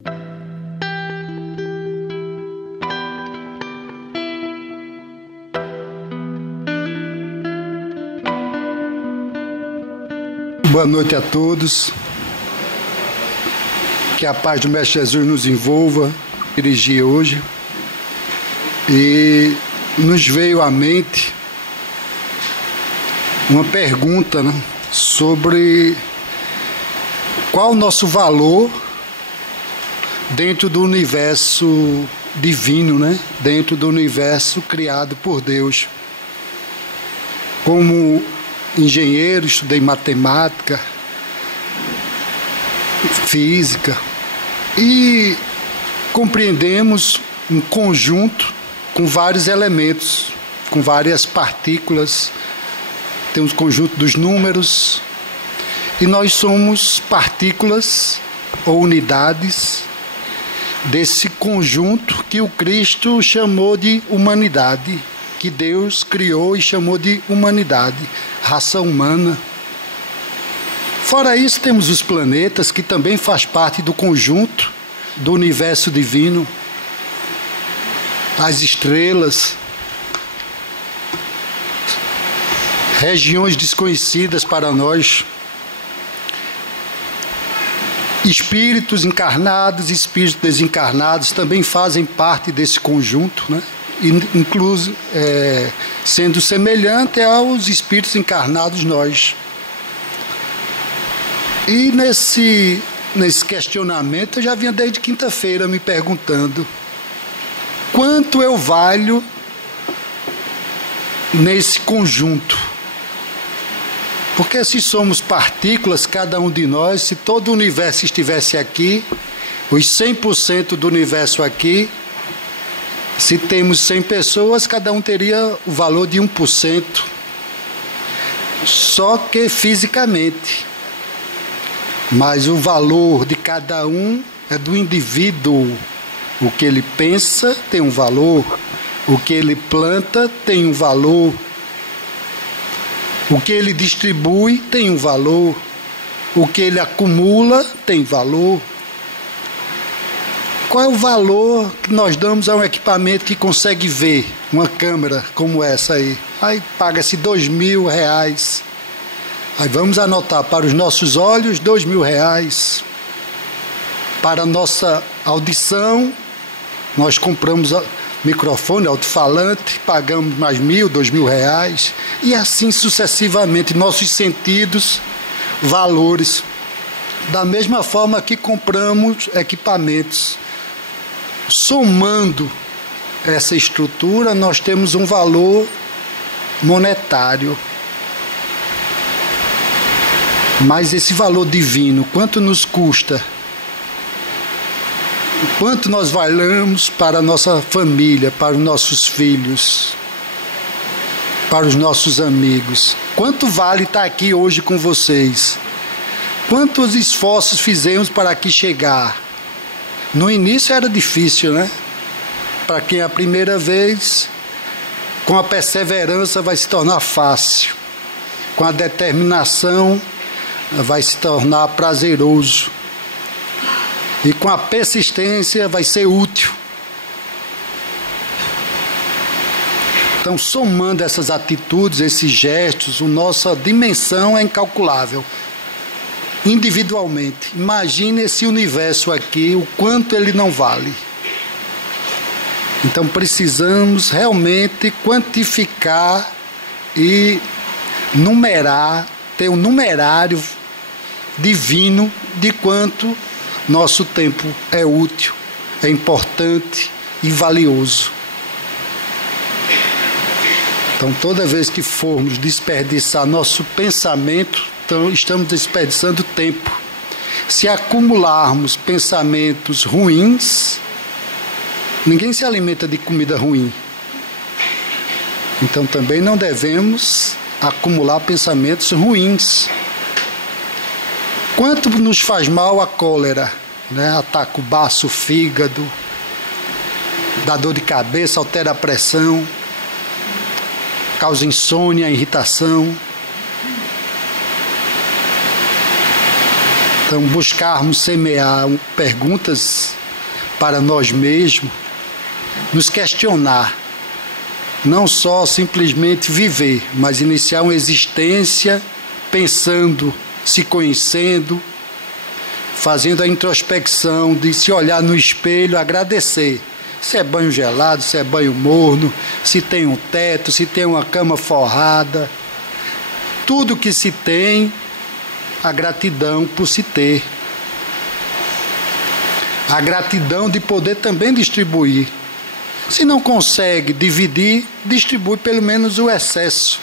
Boa noite a todos. Que a paz do Mestre Jesus nos envolva, dirigir hoje. E nos veio à mente uma pergunta, né, sobre qual o nosso valor dentro do universo divino, né, dentro do universo criado por Deus. Como engenheiro, estudei matemática, física e compreendemos um conjunto com vários elementos, com várias partículas. Temos o conjunto dos números e nós somos partículas ou unidades desse conjunto que o Cristo chamou de humanidade, que Deus criou e chamou de humanidade, raça humana. Fora isso, temos os planetas, que também faz parte do conjunto do universo divino, as estrelas, regiões desconhecidas para nós, espíritos encarnados e espíritos desencarnados também fazem parte desse conjunto, né? Incluso sendo semelhante aos espíritos encarnados nós. E nesse questionamento eu já vinha desde quinta-feira me perguntando quanto eu valho nesse conjunto. Porque se somos partículas, cada um de nós, se todo o universo estivesse aqui, os 100% do universo aqui, se temos 100 pessoas, cada um teria o valor de 1%. Só que fisicamente. Mas o valor de cada um é do indivíduo. O que ele pensa tem um valor. O que ele planta tem um valor. O que ele distribui tem um valor. O que ele acumula tem valor. Qual é o valor que nós damos a um equipamento que consegue ver uma câmera como essa aí? Aí paga-se R$2.000. Aí vamos anotar, para os nossos olhos, R$2.000. Para a nossa audição, nós compramos microfone, alto-falante, pagamos mais R$1.000, R$2.000. E assim sucessivamente, nossos sentidos, valores. Da mesma forma que compramos equipamentos. Somando essa estrutura, nós temos um valor monetário. Mas esse valor divino, quanto nos custa? Quanto nós valemos para a nossa família, para os nossos filhos, para os nossos amigos? Quanto vale estar aqui hoje com vocês? Quantos esforços fizemos para aqui chegar? No início era difícil, né? Para quem é a primeira vez, com a perseverança vai se tornar fácil. Com a determinação vai se tornar prazeroso. E com a persistência vai ser útil. Então, somando essas atitudes, esses gestos, a nossa dimensão é incalculável. Individualmente, imagine esse universo aqui, o quanto ele não vale. Então precisamos realmente quantificar e numerar, ter um numerário divino de quanto nosso tempo é útil, é importante e valioso. Então toda vez que formos desperdiçar nosso pensamento, então, estamos desperdiçando tempo. Se acumularmos pensamentos ruins, ninguém se alimenta de comida ruim. Então também não devemos acumular pensamentos ruins. Quanto nos faz mal a cólera, né? Ataca o baço, o fígado, dá dor de cabeça, altera a pressão, causa insônia, irritação. Então, buscarmos semear perguntas para nós mesmos, nos questionar, não só simplesmente viver, mas iniciar uma existência pensando, se conhecendo, fazendo a introspecção de se olhar no espelho, agradecer. Se é banho gelado, se é banho morno, se tem um teto, se tem uma cama forrada. Tudo que se tem, a gratidão por se ter. A gratidão de poder também distribuir. Se não consegue dividir, distribui pelo menos o excesso.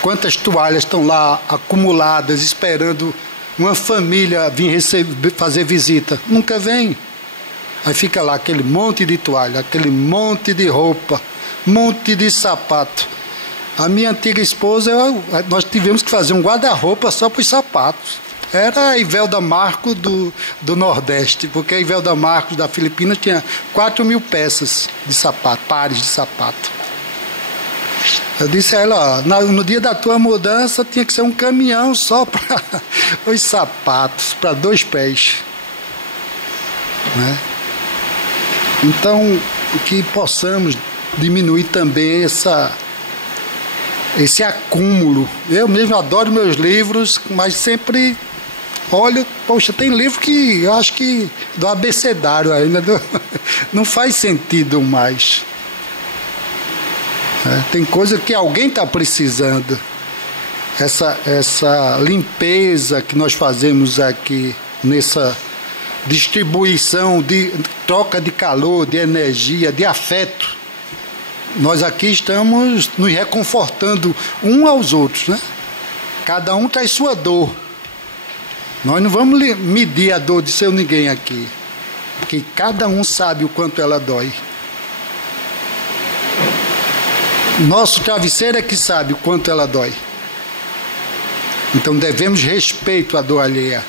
Quantas toalhas estão lá acumuladas, esperando uma família vir fazer visita? Nunca vem. Aí fica lá aquele monte de toalha, aquele monte de roupa, monte de sapato. A minha antiga esposa, nós tivemos que fazer um guarda-roupa só para os sapatos. Era a Ivelda Marcos do Nordeste, porque a Ivelda Marcos da Filipinas tinha 4.000 peças de sapato, pares de sapato. Eu disse a ela, ó, no dia da tua mudança tinha que ser um caminhão só para os sapatos, para 2 pés. Né? Então, que possamos diminuir também esse acúmulo. Eu mesmo adoro meus livros, mas sempre olho, poxa, tem livro que eu acho que do abecedário ainda, não faz sentido mais. Tem coisa que alguém está precisando. Essa limpeza que nós fazemos aqui, nessa distribuição, de troca de calor, de energia, de afeto. Nós aqui estamos nos reconfortando uns aos outros, né? Cada um traz sua dor. Nós não vamos medir a dor de seu ninguém aqui, porque cada um sabe o quanto ela dói. Nosso travesseiro é que sabe o quanto ela dói. Então devemos respeito à dor alheia.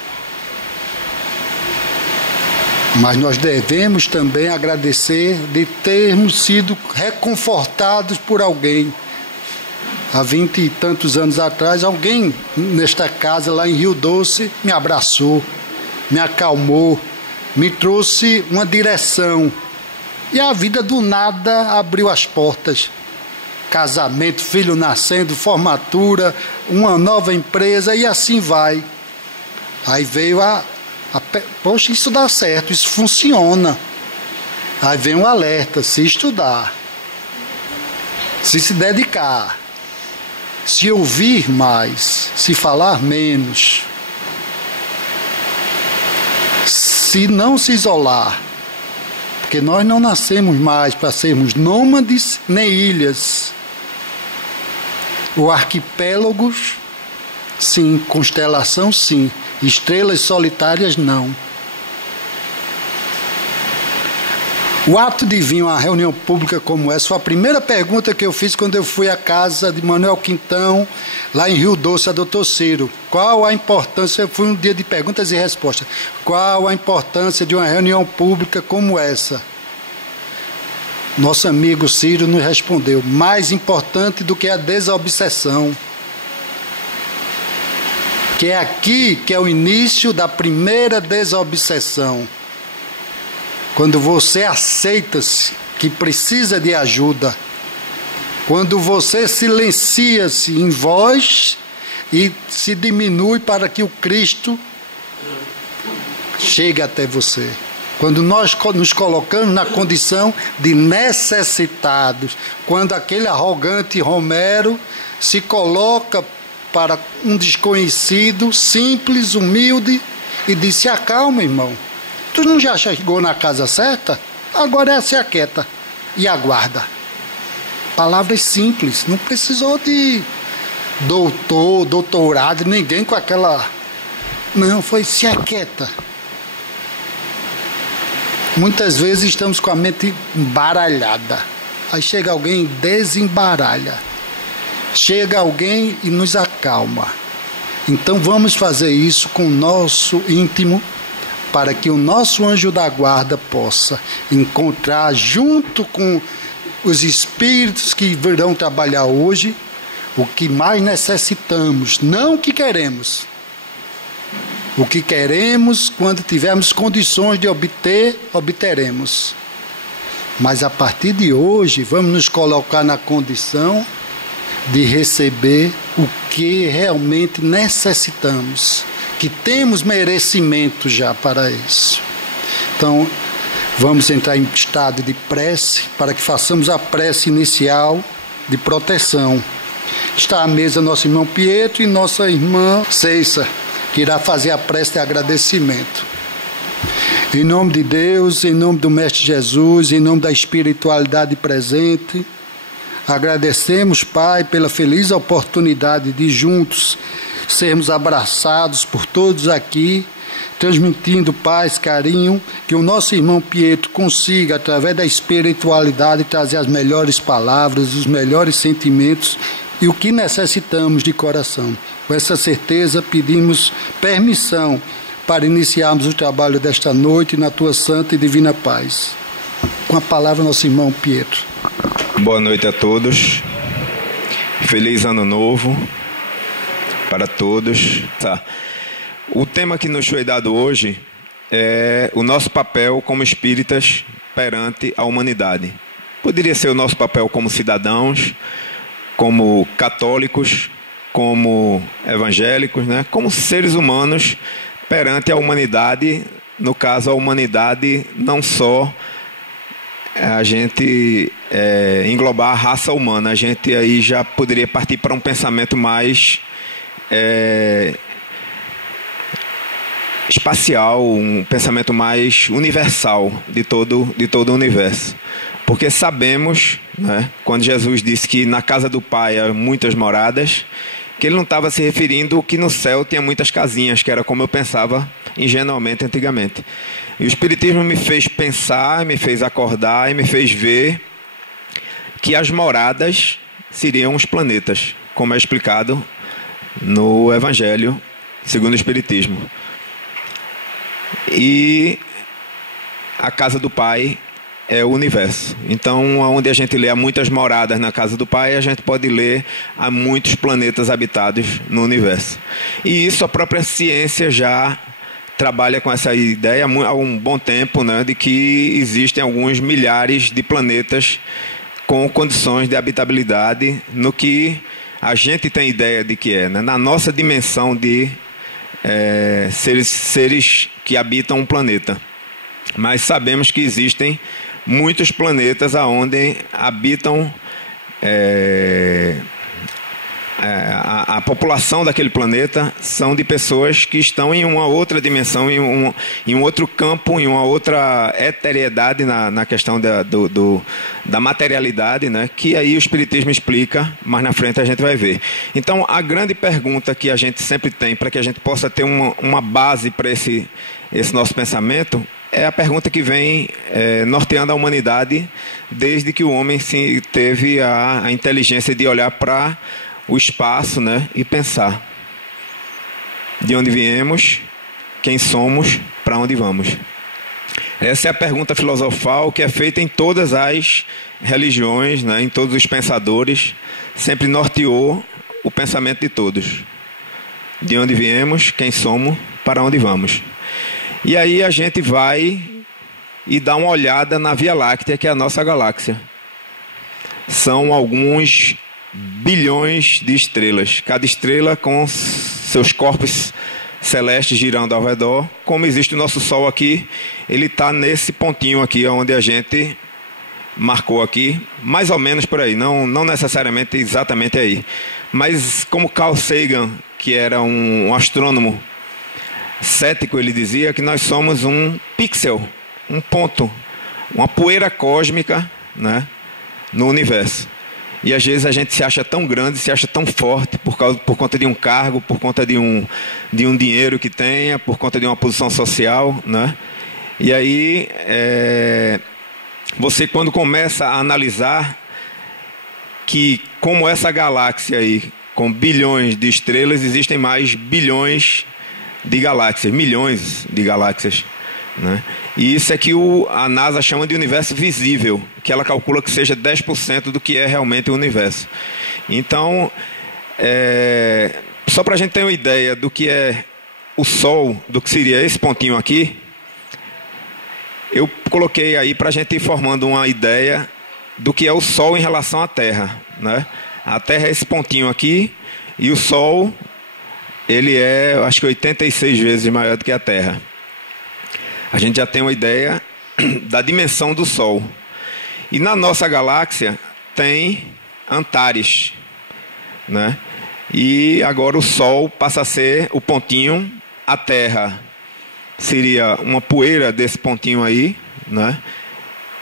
Mas nós devemos também agradecer de termos sido reconfortados por alguém. Há 20 e tantos anos atrás, alguém nesta casa, lá em Rio Doce, me abraçou, me acalmou, me trouxe uma direção. E a vida do nada abriu as portas. Casamento, filho nascendo, formatura, uma nova empresa e assim vai. Aí veio poxa, isso dá certo, isso funciona. Aí vem um alerta, se estudar, se dedicar, se ouvir mais, se falar menos, se não se isolar, porque nós não nascemos mais para sermos nômades nem ilhas. O arquipélagos, sim. Constelação, sim. Estrelas solitárias, não. O ato de vir a uma reunião pública como essa foi a primeira pergunta que eu fiz quando eu fui à casa de Manuel Quintão, lá em Rio Doce, a doutor Ciro. Qual a importância, foi um dia de perguntas e respostas, qual a importância de uma reunião pública como essa? Nosso amigo Ciro nos respondeu, mais importante do que a desobsessão. Que é aqui que é o início da primeira desobsessão. Quando você aceita-se que precisa de ajuda. Quando você silencia-se em voz e se diminui para que o Cristo chegue até você. Quando nós nos colocamos na condição de necessitados. Quando aquele arrogante Romero se coloca para um desconhecido, simples, humilde, e disse, acalma, irmão. Tu não já chegou na casa certa? Agora se aquieta e aguarda. Palavras simples, não precisou de doutorado, ninguém com aquela... Não, foi se aquieta. Muitas vezes estamos com a mente embaralhada. Aí chega alguém e desembaralha. Chega alguém e nos acalma. Então vamos fazer isso com o nosso íntimo, para que o nosso anjo da guarda possa encontrar, junto com os espíritos que virão trabalhar hoje, o que mais necessitamos, não o que queremos. O que queremos, quando tivermos condições de obter, obteremos. Mas a partir de hoje, vamos nos colocar na condição de receber o que realmente necessitamos, que temos merecimento já para isso. Então, vamos entrar em estado de prece, para que façamos a prece inicial de proteção. Está à mesa nosso irmão Pietro e nossa irmã Ceissa, que irá fazer a prece de agradecimento. Em nome de Deus, em nome do Mestre Jesus, em nome da espiritualidade presente, agradecemos, Pai, pela feliz oportunidade de juntos sermos abraçados por todos aqui, transmitindo paz, carinho, que o nosso irmão Pietro consiga, através da espiritualidade, trazer as melhores palavras, os melhores sentimentos e o que necessitamos de coração. Com essa certeza, pedimos permissão para iniciarmos o trabalho desta noite na tua santa e divina paz. Com a palavra, nosso irmão Pietro. Boa noite a todos. Feliz Ano Novo para todos. O tema que nos foi dado hoje é o nosso papel como espíritas perante a humanidade. Poderia ser o nosso papel como cidadãos, como católicos, como evangélicos, né? Como seres humanos perante a humanidade, no caso a humanidade não só a gente englobar a raça humana, a gente aí já poderia partir para um pensamento mais espacial, um pensamento mais universal de todo o universo. Porque sabemos, né, quando Jesus disse que na casa do Pai há muitas moradas, que ele não estava se referindo que no céu tinha muitas casinhas, que era como eu pensava ingenuamente antigamente. E o Espiritismo me fez pensar, me fez acordar e me fez ver que as moradas seriam os planetas, como é explicado no Evangelho segundo o Espiritismo. E a casa do Pai é o universo. Então, onde a gente lê há muitas moradas na casa do Pai, a gente pode ler há muitos planetas habitados no universo. E isso a própria ciência já trabalha com essa ideia há um bom tempo, né, de que existem alguns milhares de planetas com condições de habitabilidade no que a gente tem ideia de que é, né, na nossa dimensão de seres que habitam um planeta. Mas sabemos que existem muitos planetas onde habitam a população daquele planeta são de pessoas que estão em uma outra dimensão, em um outro campo, em uma outra eteriedade na questão da materialidade, né? Que aí o Espiritismo explica, mas na frente a gente vai ver. Então, a grande pergunta que a gente sempre tem, para que a gente possa ter uma base para esse nosso pensamento, é a pergunta que vem norteando a humanidade desde que o homem teve a inteligência de olhar para o espaço, né, e pensar de onde viemos, quem somos, para onde vamos. Essa é a pergunta filosofal que é feita em todas as religiões, né, em todos os pensadores, sempre norteou o pensamento de todos. De onde viemos, quem somos, para onde vamos. E aí a gente vai e dá uma olhada na Via Láctea, que é a nossa galáxia. São alguns bilhões de estrelas, cada estrela com seus corpos celestes girando ao redor. Como existe o nosso Sol aqui, ele está nesse pontinho aqui, onde a gente marcou aqui, mais ou menos por aí, não necessariamente exatamente aí. Mas como Carl Sagan, que era um astrônomo cético, ele dizia que nós somos um pixel, um ponto, uma poeira cósmica, né, no universo. E às vezes a gente se acha tão grande, se acha tão forte por conta de um cargo, por conta de um dinheiro que tenha, por conta de uma posição social, né? E aí, você quando começa a analisar que como essa galáxia aí, com bilhões de estrelas, existem mais bilhões de galáxias, milhões de galáxias, né? E isso é que a NASA chama de universo visível, que ela calcula que seja 10% do que é realmente o universo. Então, só para a gente ter uma ideia do que é o Sol, do que seria esse pontinho aqui, eu coloquei aí para a gente ir formando uma ideia do que é o Sol em relação à Terra, né? A Terra é esse pontinho aqui, e o Sol, ele é, eu acho que 86 vezes maior do que a Terra. A gente já tem uma ideia da dimensão do Sol. E na nossa galáxia tem Antares, né? E agora o Sol passa a ser o pontinho, a Terra seria uma poeira desse pontinho aí, né?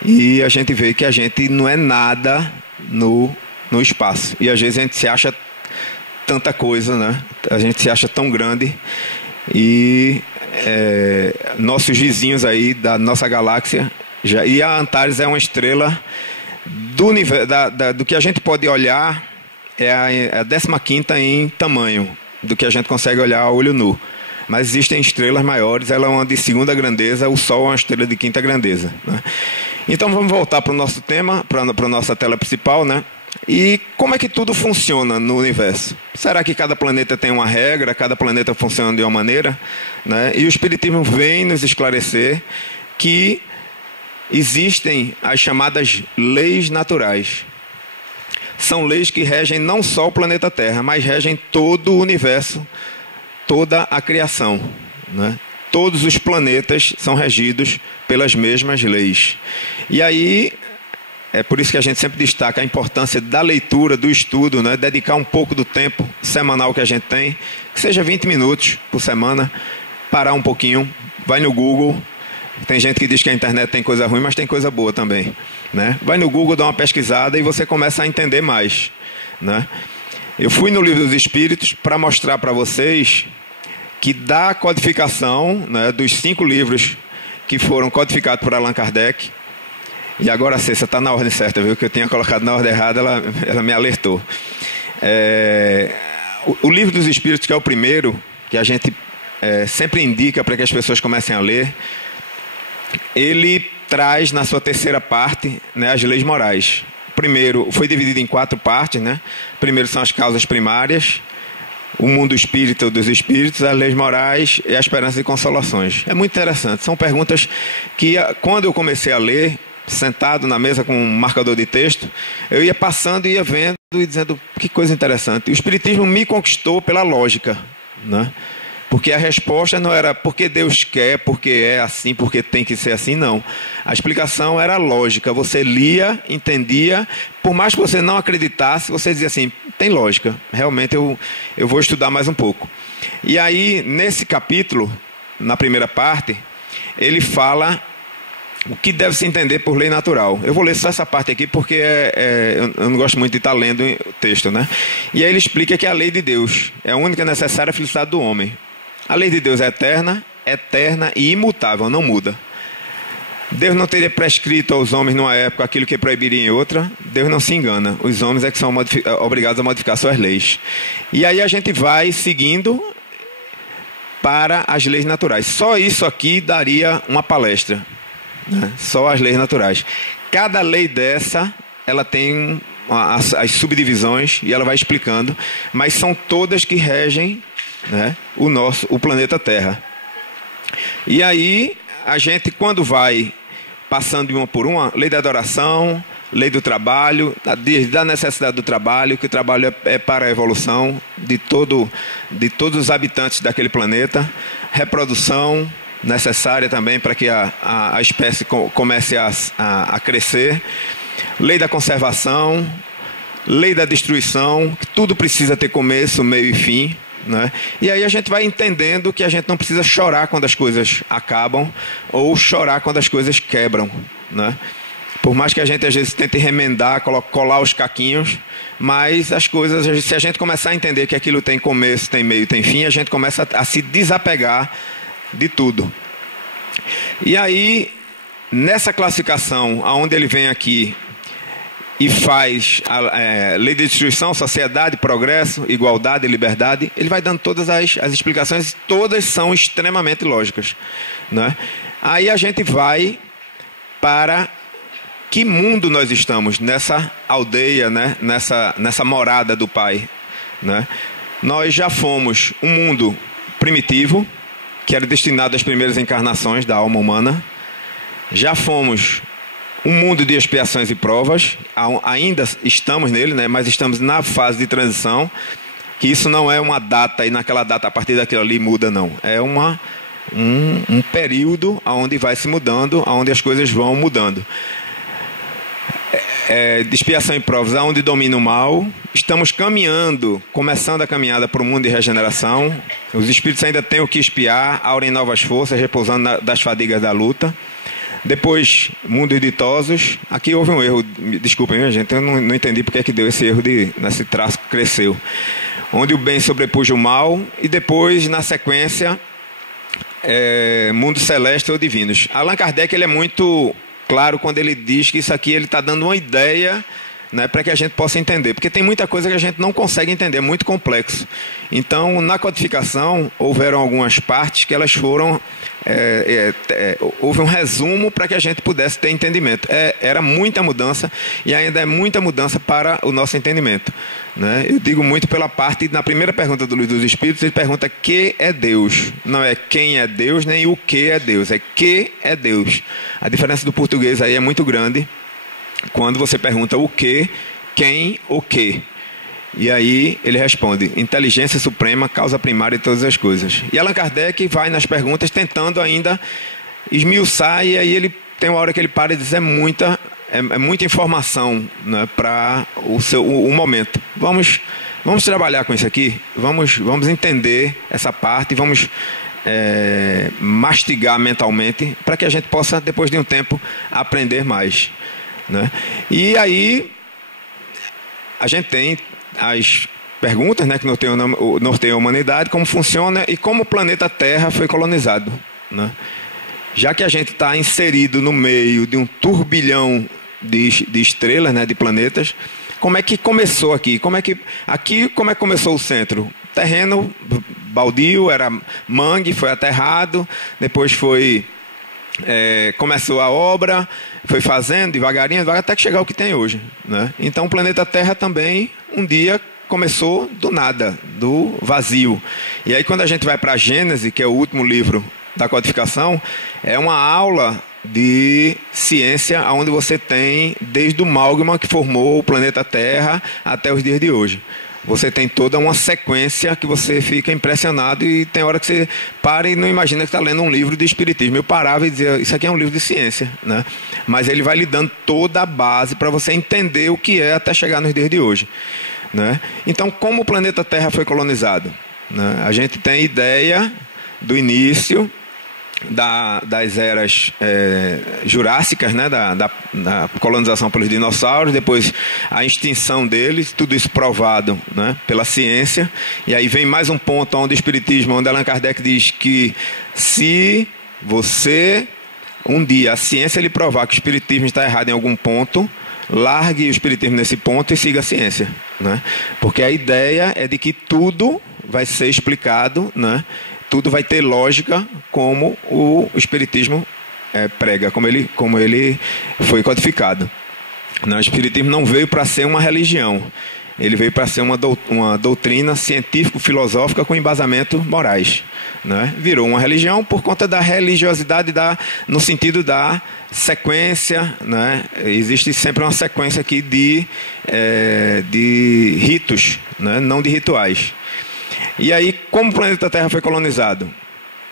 E a gente vê que a gente não é nada no espaço. E às esse a gente se acha tanta coisa, né? A gente se acha tão grande. E nossos vizinhos aí da nossa galáxia, e a Antares é uma estrela do que a gente pode olhar, é a 15ª em tamanho do que a gente consegue olhar a olho nu. Mas existem estrelas maiores, ela é uma de 2ª grandeza, o Sol é uma estrela de 5ª grandeza, né? Então vamos voltar para o nosso tema, para a nossa tela principal, né? E como é que tudo funciona no universo? Será que cada planeta tem uma regra, cada planeta funciona de uma maneira, né? E o Espiritismo vem nos esclarecer que existem as chamadas leis naturais. São leis que regem não só o planeta Terra, mas regem todo o universo, toda a criação, né? Todos os planetas são regidos pelas mesmas leis. E aí, é por isso que a gente sempre destaca a importância da leitura, do estudo, né? Dedicar um pouco do tempo semanal que a gente tem, que seja 20 minutos por semana, parar um pouquinho, vai no Google. Tem gente que diz que a internet tem coisa ruim, mas tem coisa boa também, né? Vai no Google, dá uma pesquisada e você começa a entender mais, né? Eu fui no Livro dos Espíritos para mostrar para vocês que da codificação, né, dos 5 livros que foram codificados por Allan Kardec, e agora a Cessa está na ordem certa, viu? Que eu tinha colocado na ordem errada, ela me alertou. O Livro dos Espíritos, que é o primeiro, que a gente sempre indica para que as pessoas comecem a ler, ele traz na sua 3ª parte, né, as leis morais. Primeiro, foi dividido em 4 partes, né? Primeiro são as causas primárias, o mundo espírita dos espíritos, as leis morais e a esperança e consolações. É muito interessante. São perguntas que, quando eu comecei a ler, sentado na mesa com um marcador de texto, eu ia passando e ia vendo e dizendo, que coisa interessante. O Espiritismo me conquistou pela lógica, né? Porque a resposta não era porque Deus quer, porque é assim, porque tem que ser assim, não. A explicação era lógica. Você lia, entendia, por mais que você não acreditasse, você dizia assim, tem lógica, realmente eu vou estudar mais um pouco. E aí, nesse capítulo, na primeira parte, ele fala o que deve se entender por lei natural. Eu vou ler só essa parte aqui porque eu não gosto muito de estar lendo o texto, né? E aí ele explica que a lei de Deus é a única necessária felicidade do homem. A lei de Deus é eterna e imutável, não muda. Deus não teria prescrito aos homens numa época aquilo que proibiria em outra. Deus não se engana. Os homens é que são obrigados a modificar suas leis. E aí a gente vai seguindo para as leis naturais. Só isso aqui daria uma palestra, né? Só as leis naturais. Cada lei dessa, ela tem as subdivisões e ela vai explicando, mas são todas que regem, né, o planeta Terra. E aí a gente, quando vai passando de uma por uma, lei da adoração, lei do trabalho, da necessidade do trabalho, que o trabalho é para a evolução de todos os habitantes daquele planeta, reprodução necessária também para que a espécie comece a crescer, lei da conservação, lei da destruição, que tudo precisa ter começo, meio e fim, né? E aí a gente vai entendendo que a gente não precisa chorar quando as coisas acabam ou chorar quando as coisas quebram, né? Por mais que a gente às vezes tente remendar, colar os caquinhos, mas as coisas, se a gente começar a entender que aquilo tem começo, tem meio, tem fim, a gente começa a se desapegar de tudo. E aí, nessa classificação, aonde ele vem aqui e faz a lei de destruição, sociedade, progresso, igualdade e liberdade, ele vai dando todas as explicações, todas são extremamente lógicas, né? Aí a gente vai para que mundo nós estamos, nessa aldeia, né? nessa morada do Pai, né? Nós já fomos um mundo primitivo, que era destinado às primeiras encarnações da alma humana. Já fomos um mundo de expiações e provas, ainda estamos nele, né? Mas estamos na fase de transição, que isso não é uma data, e naquela data, a partir daquilo ali, muda, não. É um período onde vai se mudando, onde as coisas vão mudando. De expiação e provas, onde domina o mal. Estamos caminhando, começando a caminhada para o mundo de regeneração. Os espíritos ainda têm o que expiar, aurem novas forças, repousando das fadigas da luta. Depois, mundos ditosos. Aqui houve um erro, desculpem, minha gente, eu não entendi porque é que deu esse erro, nesse traço que cresceu. Onde o bem sobrepuja o mal. E depois, na sequência, mundos celestes ou divinos. Allan Kardec, ele é muito claro quando ele diz que isso aqui ele está dando uma ideia, né, para que a gente possa entender, porque tem muita coisa que a gente não consegue entender, é muito complexo. Então, na codificação, houveram algumas partes que elas foram... houve um resumo para que a gente pudesse ter entendimento. Era muita mudança e ainda é muita mudança para o nosso entendimento, né? Eu digo muito pela parte, na primeira pergunta do Livro dos Espíritos, ele pergunta que é Deus. Não é quem é Deus, nem o que é Deus, é que é Deus. A diferença do português aí é muito grande quando você pergunta o que, quem, o que. E aí ele responde: inteligência suprema, causa primária de todas as coisas. E Allan Kardec vai nas perguntas tentando ainda esmiuçar, e aí ele tem uma hora que ele para e diz: é muita informação, né, para o momento. Vamos trabalhar com isso aqui, vamos entender essa parte, vamos mastigar mentalmente, para que a gente possa, depois de um tempo, aprender mais, né? E aí a gente tem as perguntas, né, que norteiam a humanidade, como funciona e como o planeta Terra foi colonizado, né? Já que a gente está inserido no meio de um turbilhão de estrelas, né, de planetas, como é que começou aqui? Como é que começou o centro? Terreno baldio, era mangue, foi aterrado, depois começou a obra, foi fazendo devagarinho, até que chegar ao que tem hoje, né? Então o planeta Terra também um dia começou do nada, do vazio. E aí quando a gente vai para a Gênese, que é o último livro da codificação, é uma aula de ciência onde você tem desde o magma que formou o planeta Terra até os dias de hoje. Você tem toda uma sequência que você fica impressionado, e tem hora que você para e não imagina que está lendo um livro de espiritismo. Eu parava e dizia: isso aqui é um livro de ciência, né? Mas ele vai lhe dando toda a base para você entender o que é até chegar nos dias de hoje, né? Então, como o planeta Terra foi colonizado, né? A gente tem ideia do início das eras jurássicas, né, da colonização pelos dinossauros, depois a extinção deles, tudo isso provado, né, pela ciência. E aí vem mais um ponto onde o Espiritismo, onde Allan Kardec diz que se você um dia a ciência lhe provar que o Espiritismo está errado em algum ponto, largue o Espiritismo nesse ponto e siga a ciência, né? Porque a ideia é de que tudo vai ser explicado, né? Tudo vai ter lógica, como o Espiritismo prega, como ele foi codificado. O Espiritismo não veio para ser uma religião, ele veio para ser uma doutrina científico-filosófica com embasamento morais, né? Virou uma religião por conta da religiosidade, no sentido da sequência, né? Existe sempre uma sequência aqui de ritos, né? Não de rituais. E aí, como o planeta Terra foi colonizado?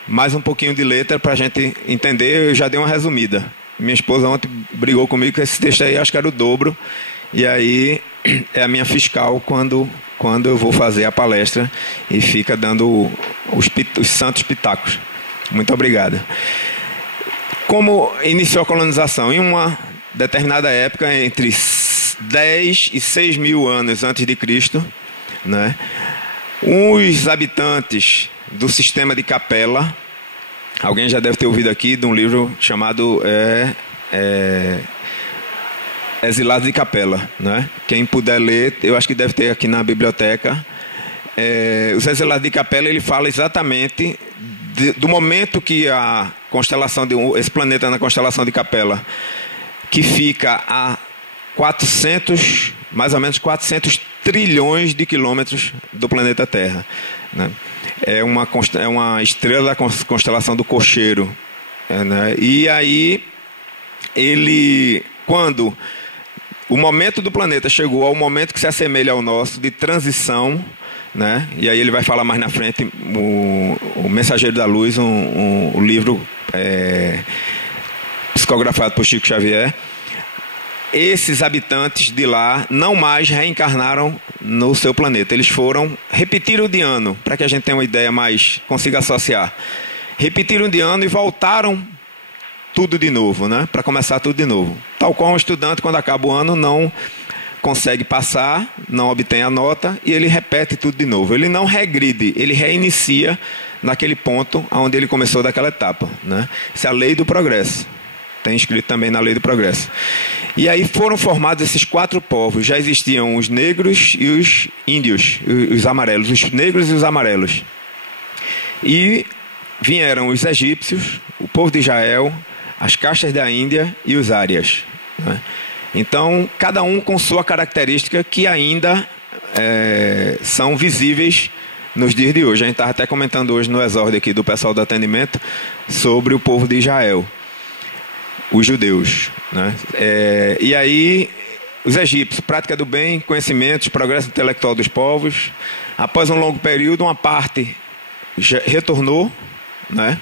Mais um pouquinho de letra para a gente entender. Eu já dei uma resumida. Minha esposa ontem brigou comigo que esse texto aí acho que era o dobro. E aí é a minha fiscal quando eu vou fazer a palestra, e fica dando os santos pitacos. Muito obrigado. Como iniciou a colonização? Em uma determinada época, entre 10 e 6 mil anos antes de Cristo, né? Os habitantes do sistema de Capela, alguém já deve ter ouvido aqui de um livro chamado Exilados de Capela, né? Quem puder ler, eu acho que deve ter aqui na biblioteca. Os Exilados de Capela, ele fala exatamente do momento que a constelação esse planeta na constelação de Capela, que fica a 400 mais ou menos 400 trilhões de quilômetros do planeta Terra, né? É uma estrela da constelação do Cocheiro, né? E aí, quando o momento do planeta chegou ao momento que se assemelha ao nosso, de transição, né? E aí ele vai falar mais na frente, o Mensageiro da Luz, o livro psicografado por Chico Xavier. Esses habitantes de lá não mais reencarnaram no seu planeta. Eles repetiram de ano, para que a gente tenha uma ideia mais, consiga associar. Repetiram de ano e voltaram tudo de novo, né? Para começar tudo de novo. Tal qual um estudante, quando acaba o ano, não consegue passar, não obtém a nota e ele repete tudo de novo. Ele não regride, ele reinicia naquele ponto onde ele começou daquela etapa, né? Isso é a lei do progresso. Tem escrito também na lei do progresso. E aí foram formados esses 4 povos. Já existiam os negros e os índios, os amarelos, os negros e os amarelos. E vieram os egípcios, o povo de Israel, as castas da Índia e os árias, né? Então, cada um com sua característica que ainda são visíveis nos dias de hoje. A gente estava até comentando hoje no exórdio aqui do pessoal do atendimento sobre o povo de Israel, os judeus, né? E aí, os egípcios, prática do bem, conhecimentos, progresso intelectual dos povos. Após um longo período, uma parte retornou, né?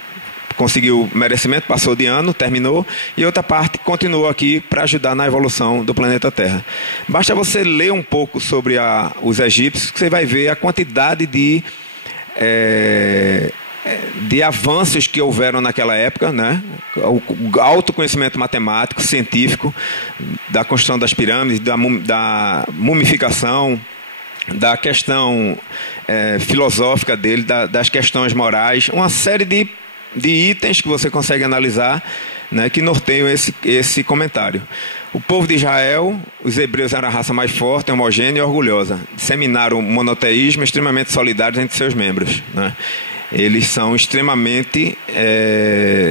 Conseguiu merecimento, passou de ano, terminou, e outra parte continuou aqui para ajudar na evolução do planeta Terra. Basta você ler um pouco sobre os egípcios, que você vai ver a quantidade de avanços que houveram naquela época, né? O alto conhecimento matemático, científico, da construção das pirâmides, da mumificação, da questão filosófica dele, das questões morais, uma série de itens que você consegue analisar, né, que norteiam esse comentário. O povo de Israel, os hebreus eram a raça mais forte, homogênea e orgulhosa. Disseminaram o monoteísmo extremamente solidários entre seus membros, né? Eles são extremamente...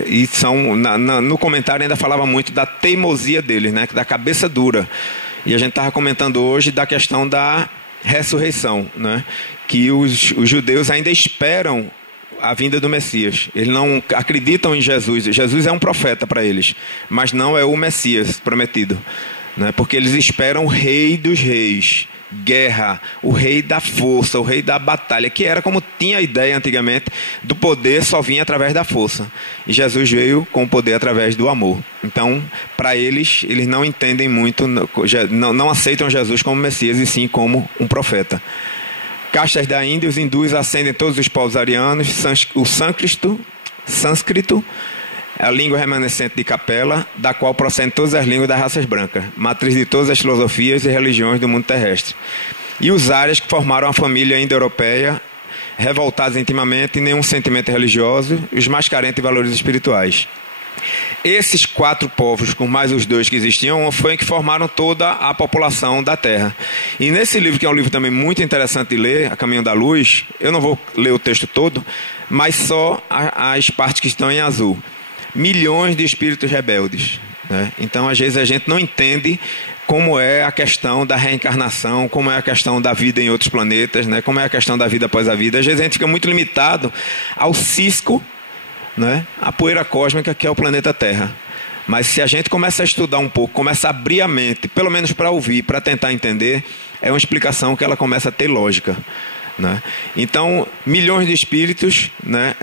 e são no comentário ainda falava muito da teimosia deles, né, da cabeça dura. E a gente estava comentando hoje da questão da ressurreição, né, que os judeus ainda esperam a vinda do Messias. Eles não acreditam em Jesus. Jesus é um profeta para eles, mas não é o Messias prometido, né? Porque eles esperam o rei dos reis, guerra, o rei da força, o rei da batalha, que era como tinha a ideia antigamente do poder só vinha através da força. E Jesus veio com o poder através do amor. Então, para eles não entendem muito, não aceitam Jesus como Messias e sim como um profeta. Castas da Índia, os hindus ascendem todos os povos arianos. O sânscrito é a língua remanescente de Capela, da qual procedem todas as línguas das raças brancas, matriz de todas as filosofias e religiões do mundo terrestre. E os árias, que formaram a família indo-europeia, revoltados intimamente, nenhum sentimento religioso, os mais carentes de valores espirituais. Esses 4 povos, com mais os 2 que existiam, foi que formaram toda a população da Terra. E nesse livro, que é um livro também muito interessante de ler, A Caminho da Luz, eu não vou ler o texto todo, mas só as partes que estão em azul. Milhões de espíritos rebeldes, né? Então, às vezes, a gente não entende como é a questão da reencarnação, como é a questão da vida em outros planetas, né? Como é a questão da vida após a vida. Às vezes, a gente fica muito limitado ao cisco, né? A poeira cósmica que é o planeta Terra. Mas se a gente começa a estudar um pouco, começa a abrir a mente, pelo menos para ouvir, para tentar entender, é uma explicação que ela começa a ter lógica, né? Então, milhões de espíritos, né,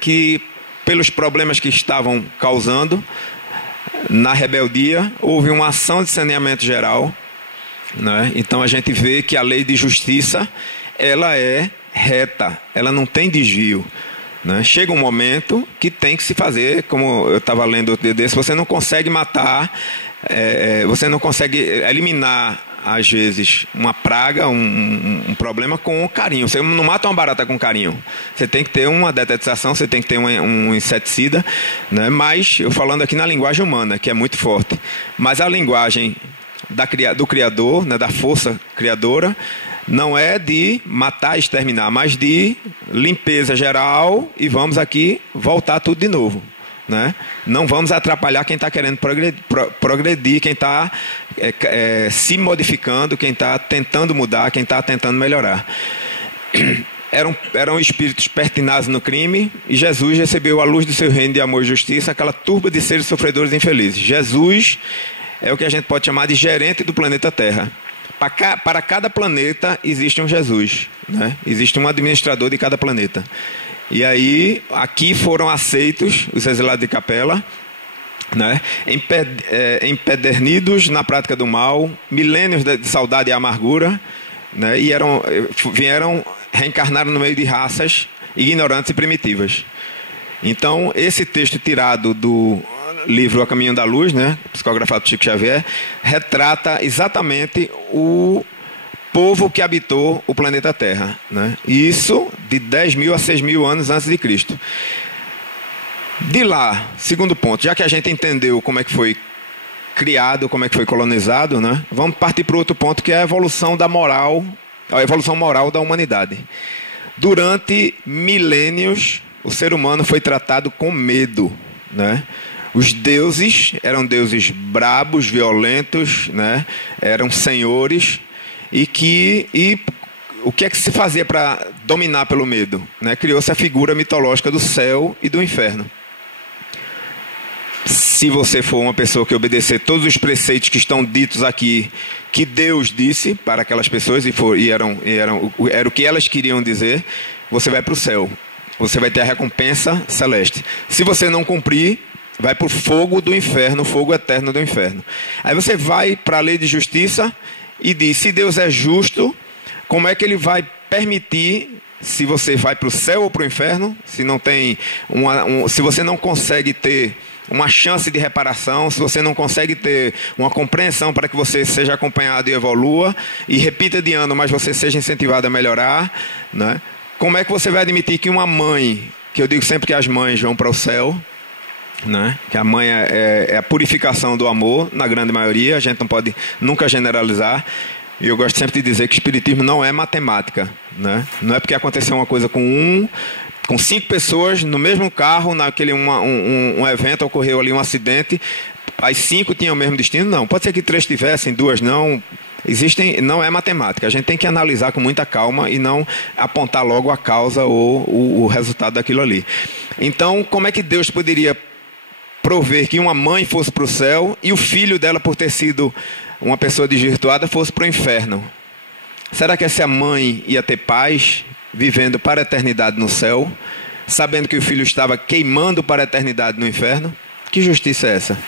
que pelos problemas que estavam causando na rebeldia, houve uma ação de saneamento geral, né? Então a gente vê que a lei de justiça ela é reta, ela não tem desvio, né? Chega um momento que tem que se fazer, como eu estava lendo outro dia desse, você não consegue matar, você não consegue eliminar, às vezes, uma praga, um problema com carinho. Você não mata uma barata com carinho. Você tem que ter uma detetização, você tem que ter um inseticida, né? Mas, eu falando aqui na linguagem humana, que é muito forte, mas a linguagem do Criador, né, da força criadora, não é de matar e exterminar, mas de limpeza geral e vamos aqui voltar tudo de novo, né? Não vamos atrapalhar quem está querendo progredir, quem está se modificando, quem está tentando mudar, quem está tentando melhorar. Eram espíritos pertinazes no crime, e Jesus recebeu a luz do seu reino de amor e justiça, aquela turba de seres sofredores e infelizes. Jesus é o que a gente pode chamar de gerente do planeta Terra. Para cada planeta existe um Jesus, né? Existe um administrador de cada planeta. E aí, aqui foram aceitos os exilados de Capela, né? Empedernidos na prática do mal, milênios de saudade e amargura, né? E reencarnaram no meio de raças ignorantes e primitivas. Então, esse texto tirado do livro A Caminho da Luz, né, psicografado por Chico Xavier, retrata exatamente o povo que habitou o planeta Terra, né? Isso de 10.000 a 6.000 anos antes de Cristo. De lá, segundo ponto, já que a gente entendeu como é que foi criado, como é que foi colonizado, né, vamos partir para o outro ponto, que é a evolução da moral, a evolução moral da humanidade. Durante milênios, o ser humano foi tratado com medo, né? Os deuses eram deuses brabos, violentos, né? Eram senhores, e o que é que se fazia para dominar pelo medo, né? Criou-se a figura mitológica do céu e do inferno. Se você for uma pessoa que obedecer todos os preceitos que estão ditos aqui, que Deus disse para aquelas pessoas, era o que elas queriam dizer, você vai para o céu. Você vai ter a recompensa celeste. Se você não cumprir, vai para o fogo do inferno, o fogo eterno do inferno. Aí você vai para a lei de justiça e diz, se Deus é justo, como é que Ele vai permitir, se você vai para o céu ou para o inferno, se você não consegue ter uma chance de reparação, se você não consegue ter uma compreensão para que você seja acompanhado e evolua, e repita de ano, mas você seja incentivado a melhorar, né? Como é que você vai admitir que uma mãe, que eu digo sempre que as mães vão para o céu, né? Que a mãe é a purificação do amor, na grande maioria, a gente não pode nunca generalizar, e eu gosto sempre de dizer que o espiritismo não é matemática, né? Não é porque aconteceu uma coisa com 5 pessoas no mesmo carro, naquele um evento, ocorreu ali um acidente, as 5 tinham o mesmo destino, não. Pode ser que 3 tivessem, 2 não. Não é matemática. A gente tem que analisar com muita calma e não apontar logo a causa ou o resultado daquilo ali. Então, como é que Deus poderia prover que uma mãe fosse para o céu e o filho dela, por ter sido uma pessoa desvirtuada, fosse para o inferno? Será que essa mãe ia ter paz, vivendo para a eternidade no céu, sabendo que o filho estava queimando para a eternidade no inferno? Que justiça é essa?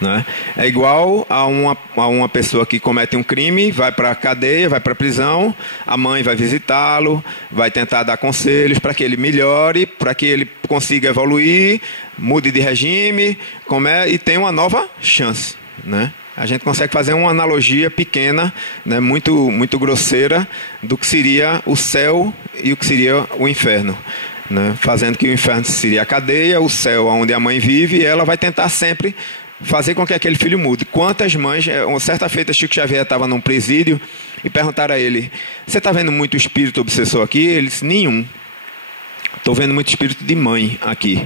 Não é? É igual a uma pessoa que comete um crime, vai para a cadeia, vai para a prisão, a mãe vai visitá-lo, vai tentar dar conselhos para que ele melhore, para que ele consiga evoluir, mude de regime, e tenha uma nova chance, né? A gente consegue fazer uma analogia pequena, né, muito, muito grosseira, do que seria o céu e o que seria o inferno, né? Fazendo que o inferno seria a cadeia, o céu onde a mãe vive, e ela vai tentar sempre fazer com que aquele filho mude. Quantas mães... Uma certa feita, Chico Xavier estava num presídio e perguntaram a ele, você está vendo muito espírito obsessor aqui? Ele disse, nenhum. Estou vendo muito espírito de mãe aqui.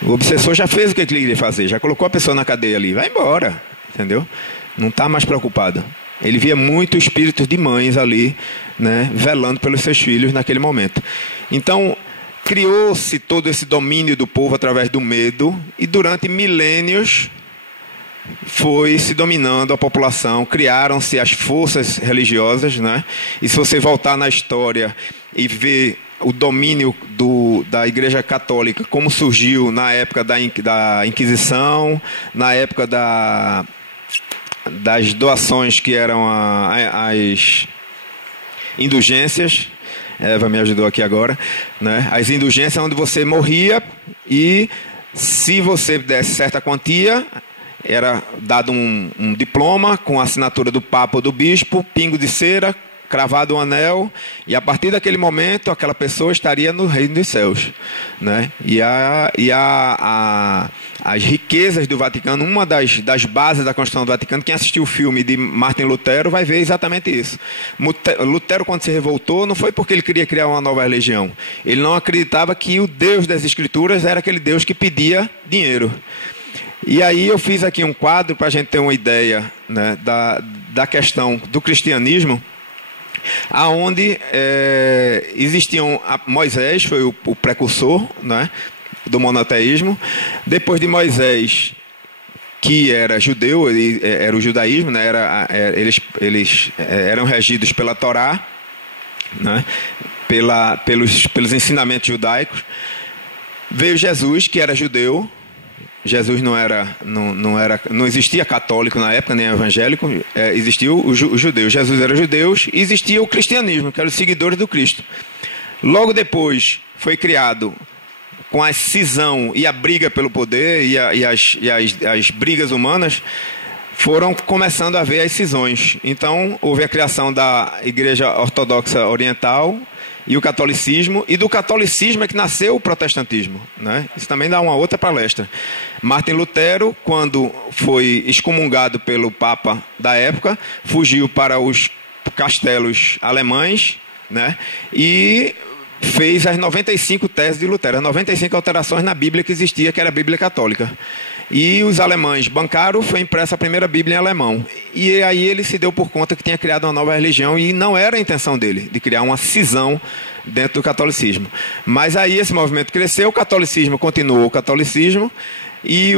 O obsessor já fez o que ele queria fazer, já colocou a pessoa na cadeia ali, vai embora. Entendeu? Não está mais preocupado. Ele via muito espíritos de mães ali, né, velando pelos seus filhos naquele momento. Então, criou-se todo esse domínio do povo através do medo, e durante milênios foi se dominando a população, criaram-se as forças religiosas, né? E se você voltar na história e ver o domínio da Igreja Católica, como surgiu na época da Inquisição, na época das doações que eram as indulgências. Eva me ajudou aqui agora, né? As indulgências onde você morria e, se você desse certa quantia, era dado um diploma com a assinatura do Papa ou do Bispo, pingo de cera, cravado um anel, e a partir daquele momento aquela pessoa estaria no reino dos céus, né? E a as riquezas do Vaticano, uma das bases da Constituição do Vaticano, quem assistiu o filme de Martin Lutero vai ver exatamente isso. Lutero, quando se revoltou, não foi porque ele queria criar uma nova religião. Ele não acreditava que o Deus das Escrituras era aquele Deus que pedia dinheiro. E aí eu fiz aqui um quadro para a gente ter uma ideia, né, da questão do cristianismo, aonde existiam... Moisés foi o precursor, né, do monoteísmo. Depois de Moisés, que era judeu, era o judaísmo, né, eles eram regidos pela Torá, né, pelos ensinamentos judaicos. Veio Jesus, que era judeu. Jesus não existia católico na época, nem evangélico, existia o judeu. Jesus era judeu e existia o cristianismo, que eram os seguidores do Cristo. Logo depois foi criado, com a cisão e a briga pelo poder e as brigas humanas, foram começando a haver as cisões. Então houve a criação da Igreja Ortodoxa Oriental e o catolicismo, e do catolicismo é que nasceu o protestantismo, né? Isso também dá uma outra palestra. Martin Lutero, quando foi excomungado pelo Papa da época, fugiu para os castelos alemães, né? E fez as 95 teses de Lutero, as 95 alterações na Bíblia que existia, que era a Bíblia católica. E os alemães bancaram, foi impressa a primeira Bíblia em alemão. E aí ele se deu por conta que tinha criado uma nova religião, e não era a intenção dele, de criar uma cisão dentro do catolicismo. Mas aí esse movimento cresceu, o catolicismo continuou o catolicismo, e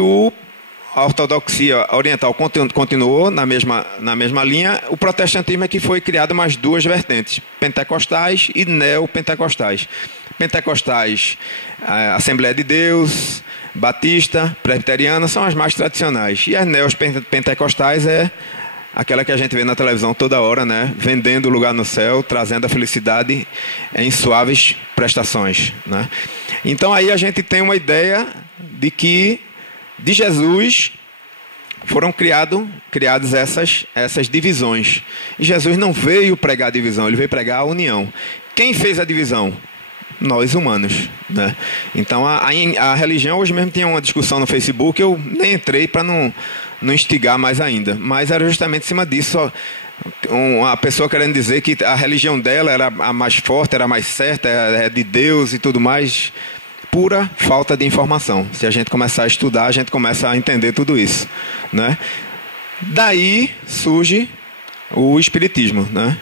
a ortodoxia oriental continuou na mesma linha. O protestantismo é que foi criado mais duas vertentes, pentecostais e neopentecostais. Pentecostais, a Assembleia de Deus, batista, presbiteriana, são as mais tradicionais. E as neopentecostais é aquela que a gente vê na televisão toda hora, né? Vendendo lugar no céu, trazendo a felicidade em suaves prestações, né? Então aí a gente tem uma ideia de que de Jesus foram criadas essas divisões. E Jesus não veio pregar a divisão, ele veio pregar a união. Quem fez a divisão? Nós humanos, né? Então a religião, hoje mesmo tinha uma discussão no Facebook, eu nem entrei para não instigar mais ainda, mas era justamente em cima disso, uma pessoa querendo dizer que a religião dela era a mais forte, era a mais certa, é de Deus e tudo mais. Pura falta de informação. Se a gente começar a estudar, a gente começa a entender tudo isso, né? Daí surge o espiritismo, né?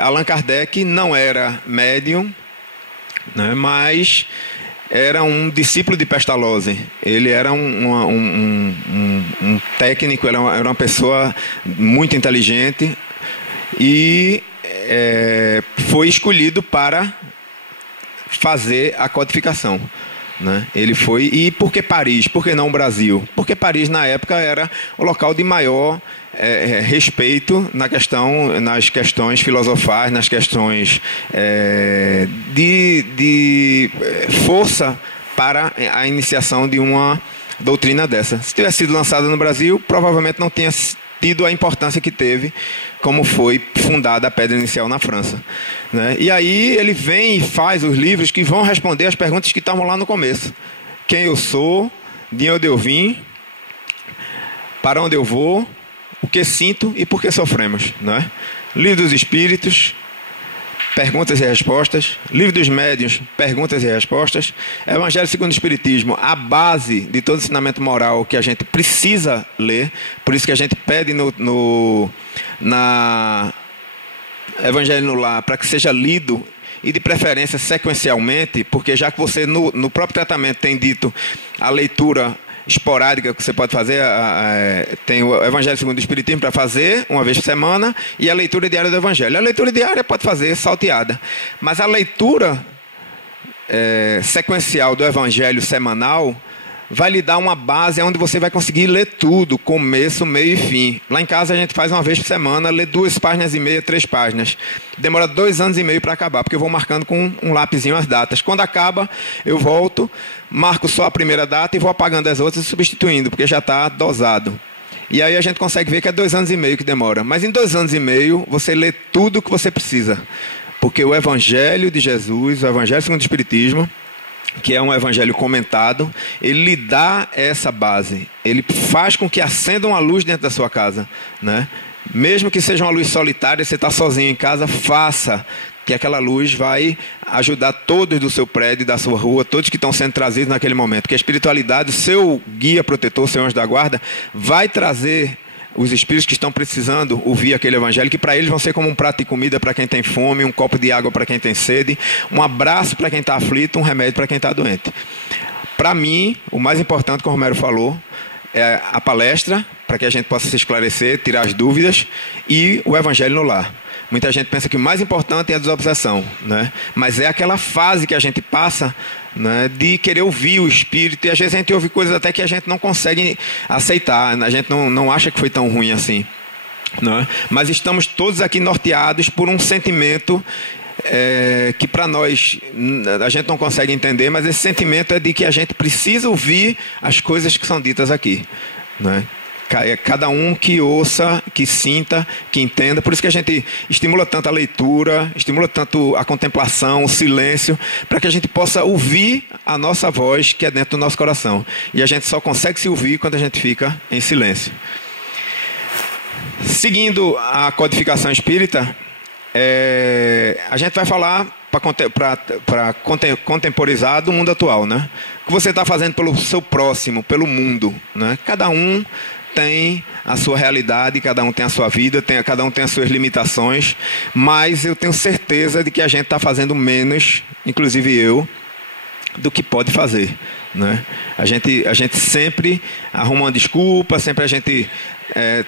Allan Kardec não era médium, né, mas era um discípulo de Pestalozzi. Ele era um técnico, era uma pessoa muito inteligente e foi escolhido para fazer a codificação, né? Ele foi. E por que Paris? Por que não o Brasil? Porque Paris na época era o local de maior respeito nas questões filosofais, nas questões de força para a iniciação de uma doutrina dessa. Se tivesse sido lançada no Brasil, provavelmente não tinha tido a importância que teve, como foi fundada a Pedra Inicial na França, né? E aí ele vem e faz os livros que vão responder as perguntas que estavam lá no começo. Quem eu sou, de onde eu vim, para onde eu vou, o que sinto e por que sofremos, né? Livro dos Espíritos, perguntas e respostas. Livro dos Médiuns, perguntas e respostas. Evangelho segundo o Espiritismo, a base de todo ensinamento moral que a gente precisa ler. Por isso que a gente pede na Evangelho no Lar para que seja lido, e de preferência sequencialmente, porque já que você no próprio tratamento tem dito a leitura esporádica que você pode fazer, tem o Evangelho segundo o Espiritismo para fazer uma vez por semana, e a leitura diária do Evangelho. A leitura diária pode fazer salteada, mas a leitura sequencial do Evangelho semanal vai lhe dar uma base onde você vai conseguir ler tudo, começo, meio e fim. Lá em casa a gente faz uma vez por semana, lê 2,5 páginas, 3 páginas. Demora 2 anos e meio para acabar, porque eu vou marcando com um lapisinho as datas. Quando acaba, eu volto, marco só a primeira data e vou apagando as outras e substituindo, porque já está dosado. E aí a gente consegue ver que é 2 anos e meio que demora. Mas em 2 anos e meio, você lê tudo o que você precisa. Porque o Evangelho de Jesus, o Evangelho segundo o Espiritismo, que é um evangelho comentado, ele lhe dá essa base. Ele faz com que acenda uma luz dentro da sua casa, né? Mesmo que seja uma luz solitária, você está sozinho em casa, faça, que aquela luz vai ajudar todos do seu prédio, da sua rua, todos que estão sendo trazidos naquele momento. Porque a espiritualidade, o seu guia protetor, o seu anjo da guarda, vai trazer os espíritos que estão precisando ouvir aquele evangelho, que para eles vão ser como um prato de comida para quem tem fome, um copo de água para quem tem sede, um abraço para quem está aflito, um remédio para quem está doente. Para mim, o mais importante, como o Romero falou, é a palestra, para que a gente possa se esclarecer, tirar as dúvidas, e o evangelho no lar. Muita gente pensa que o mais importante é a desobsessão, né? Mas é aquela fase que a gente passa, né, de querer ouvir o Espírito, e às vezes a gente ouve coisas até que a gente não consegue aceitar, a gente não acha que foi tão ruim assim, né? Mas estamos todos aqui norteados por um sentimento que para nós a gente não consegue entender, mas esse sentimento é de que a gente precisa ouvir as coisas que são ditas aqui, né? Cada um que ouça, que sinta, que entenda. Por isso que a gente estimula tanto a leitura, estimula tanto a contemplação, o silêncio, para que a gente possa ouvir a nossa voz que é dentro do nosso coração. E a gente só consegue se ouvir quando a gente fica em silêncio. Seguindo a codificação espírita, a gente vai falar para contemporizar do mundo atual, né? O que você está fazendo pelo seu próximo, pelo mundo, né? Cada um tem a sua realidade, cada um tem a sua vida, cada um tem as suas limitações, mas eu tenho certeza de que a gente está fazendo menos, inclusive eu, do que pode fazer, né? A gente sempre arruma uma desculpa, sempre a gente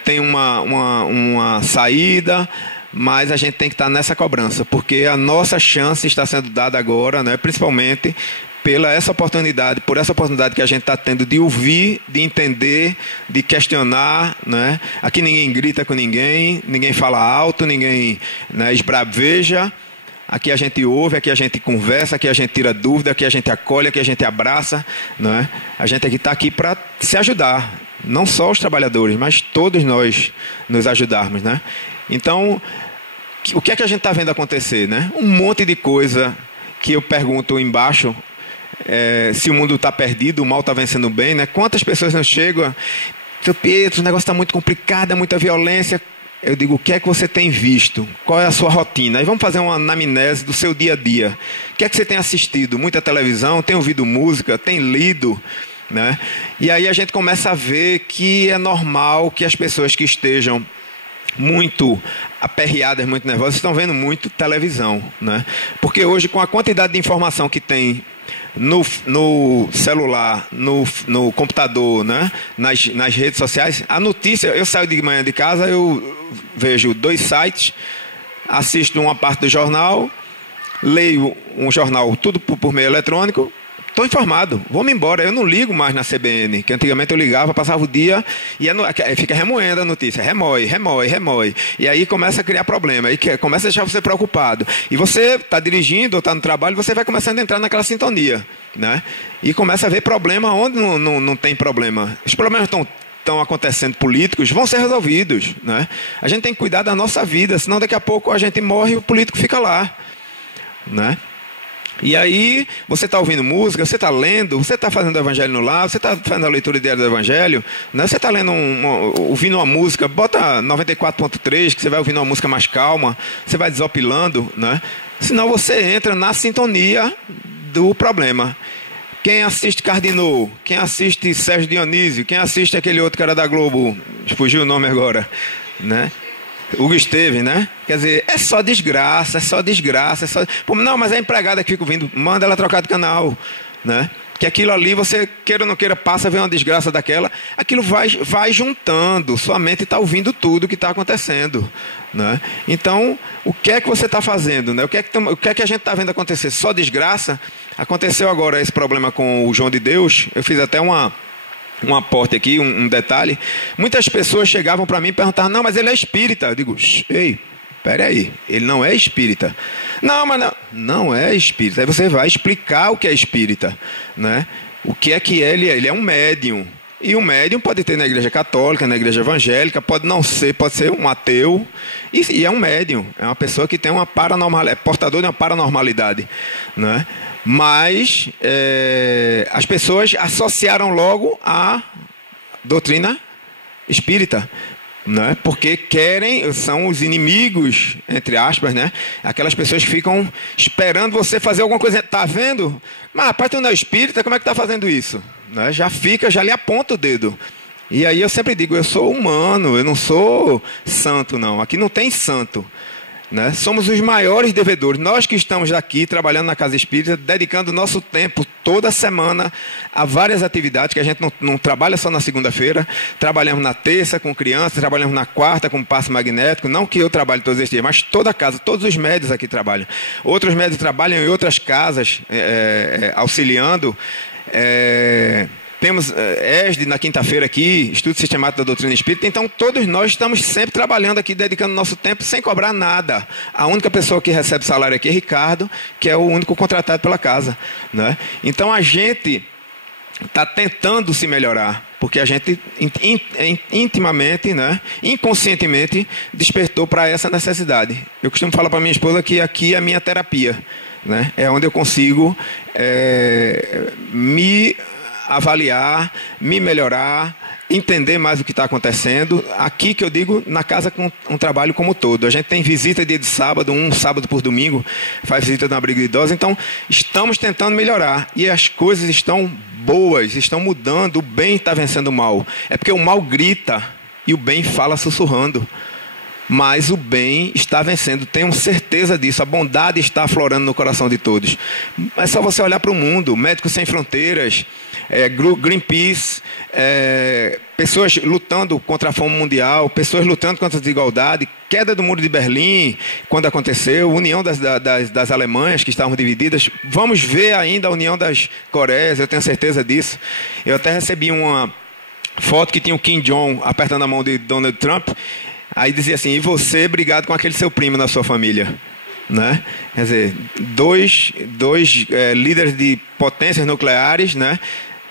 tem uma saída, mas a gente tem que estar nessa cobrança, porque a nossa chance está sendo dada agora, né? Principalmente por essa oportunidade que a gente está tendo de ouvir, de entender, de questionar, né? Aqui ninguém grita com ninguém, ninguém fala alto, ninguém, né, esbraveja. Aqui a gente ouve, aqui a gente conversa, aqui a gente tira dúvida, aqui a gente acolhe, aqui a gente abraça, né? A gente está aqui para se ajudar, não só os trabalhadores, mas todos nós nos ajudarmos, né? Então, o que é que a gente está vendo acontecer, né? Um monte de coisa que eu pergunto embaixo, se o mundo está perdido, o mal está vencendo o bem, né? Quantas pessoas não chegam, seu Pietro, o negócio está muito complicado, é muita violência. Eu digo, o que é que você tem visto? Qual é a sua rotina? Aí vamos fazer uma anamnese do seu dia a dia. O que é que você tem assistido? Muita televisão? Tem ouvido música? Tem lido? Né? E aí a gente começa a ver que é normal que as pessoas que estejam muito aperreadas, muito nervosas, estão vendo muito televisão, né? Porque hoje, com a quantidade de informação que tem no celular, no computador, né? nas redes sociais, a notícia, eu saio de manhã de casa, eu vejo 2 sites, assisto uma parte do jornal, leio um jornal tudo por meio eletrônico, estou informado, vou-me embora. Eu não ligo mais na CBN, que antigamente eu ligava, passava o dia e fica remoendo a notícia, remói. E aí começa a criar problema, aí começa a deixar você preocupado. E você está dirigindo ou está no trabalho, você vai começando a entrar naquela sintonia, né? E começa a ver problema onde não tem problema. Os problemas estão acontecendo políticos, vão ser resolvidos, né? A gente tem que cuidar da nossa vida, senão daqui a pouco a gente morre e o político fica lá, né? E aí, você está ouvindo música, você está lendo, você está fazendo o evangelho no lar, você está fazendo a leitura diária do evangelho, né? Você está ouvindo uma música, bota 94.3, que você vai ouvindo uma música mais calma, você vai desopilando, né? Senão você entra na sintonia do problema. Quem assiste Cardinô, quem assiste Sérgio Dionísio, quem assiste aquele outro cara da Globo, fugiu o nome agora, né? Hugo Esteves, né? Quer dizer, é só desgraça. Pô, não, mas a empregada que fica ouvindo, manda ela trocar de canal, né? Que aquilo ali, você queira ou não queira, passa a ver uma desgraça daquela, aquilo vai juntando, sua mente está ouvindo tudo o que está acontecendo, né? Então, o que é que você está fazendo, né? O que é que a gente está vendo acontecer? Só desgraça? Aconteceu agora esse problema com o João de Deus, eu fiz até um aporte aqui, um detalhe. Muitas pessoas chegavam para mim e perguntavam, não, mas ele é espírita. Eu digo, ei, peraí, ele não é espírita. Não, mas não é espírita. Aí você vai explicar o que é espírita, né? O que é que ele é um médium. E o médium pode ter na igreja católica, na igreja evangélica, pode não ser, pode ser um ateu, e é um médium, é uma pessoa que tem uma paranormalidade, é portador de uma paranormalidade, né? Mas as pessoas associaram logo a doutrina espírita, né? Porque são os inimigos, entre aspas, né? Aquelas pessoas que ficam esperando você fazer alguma coisa. Tá vendo? Mas rapaz, tu não é espírita, como é que tá fazendo isso? Né? Já lhe aponta o dedo. E aí eu sempre digo, eu sou humano, eu não sou santo, não. Aqui não tem santo. Né? Somos os maiores devedores. Nós que estamos aqui trabalhando na Casa Espírita, dedicando nosso tempo toda semana a várias atividades, que a gente não trabalha só na segunda-feira, trabalhamos na terça com crianças, trabalhamos na quarta com passe magnético, não que eu trabalhe todos esses dias, mas toda a casa, todos os médios aqui trabalham. Outros médios trabalham em outras casas, auxiliando. Temos ESD na quinta-feira aqui, Estudo Sistemático da Doutrina Espírita. Então, todos nós estamos sempre trabalhando aqui, dedicando nosso tempo sem cobrar nada. A única pessoa que recebe salário aqui é Ricardo, que é o único contratado pela casa. Né? Então, a gente está tentando se melhorar, porque a gente intimamente, né, inconscientemente, despertou para essa necessidade. Eu costumo falar para minha esposa que aqui é a minha terapia. Né? É onde eu consigo me avaliar, me melhorar, entender mais o que está acontecendo. Aqui que eu digo, na casa com um trabalho como todo. A gente tem visita dia de sábado, um sábado por domingo, faz visita na abrigo de idosos. Então, estamos tentando melhorar. E as coisas estão boas, estão mudando, o bem está vencendo o mal. É porque o mal grita e o bem fala sussurrando. Mas o bem está vencendo, tenham certeza disso. A bondade está aflorando no coração de todos. É só você olhar para o mundo. Médicos Sem Fronteiras, Greenpeace, pessoas lutando contra a fome mundial, pessoas lutando contra a desigualdade, queda do Muro de Berlim, quando aconteceu, união das Alemanhas, que estavam divididas. Vamos ver ainda a união das Coreias, eu tenho certeza disso. Eu até recebi uma foto que tinha o Kim Jong apertando a mão de Donald Trump. Aí dizia assim, e você brigado com aquele seu primo na sua família. Né? Quer dizer, dois líderes de potências nucleares, né?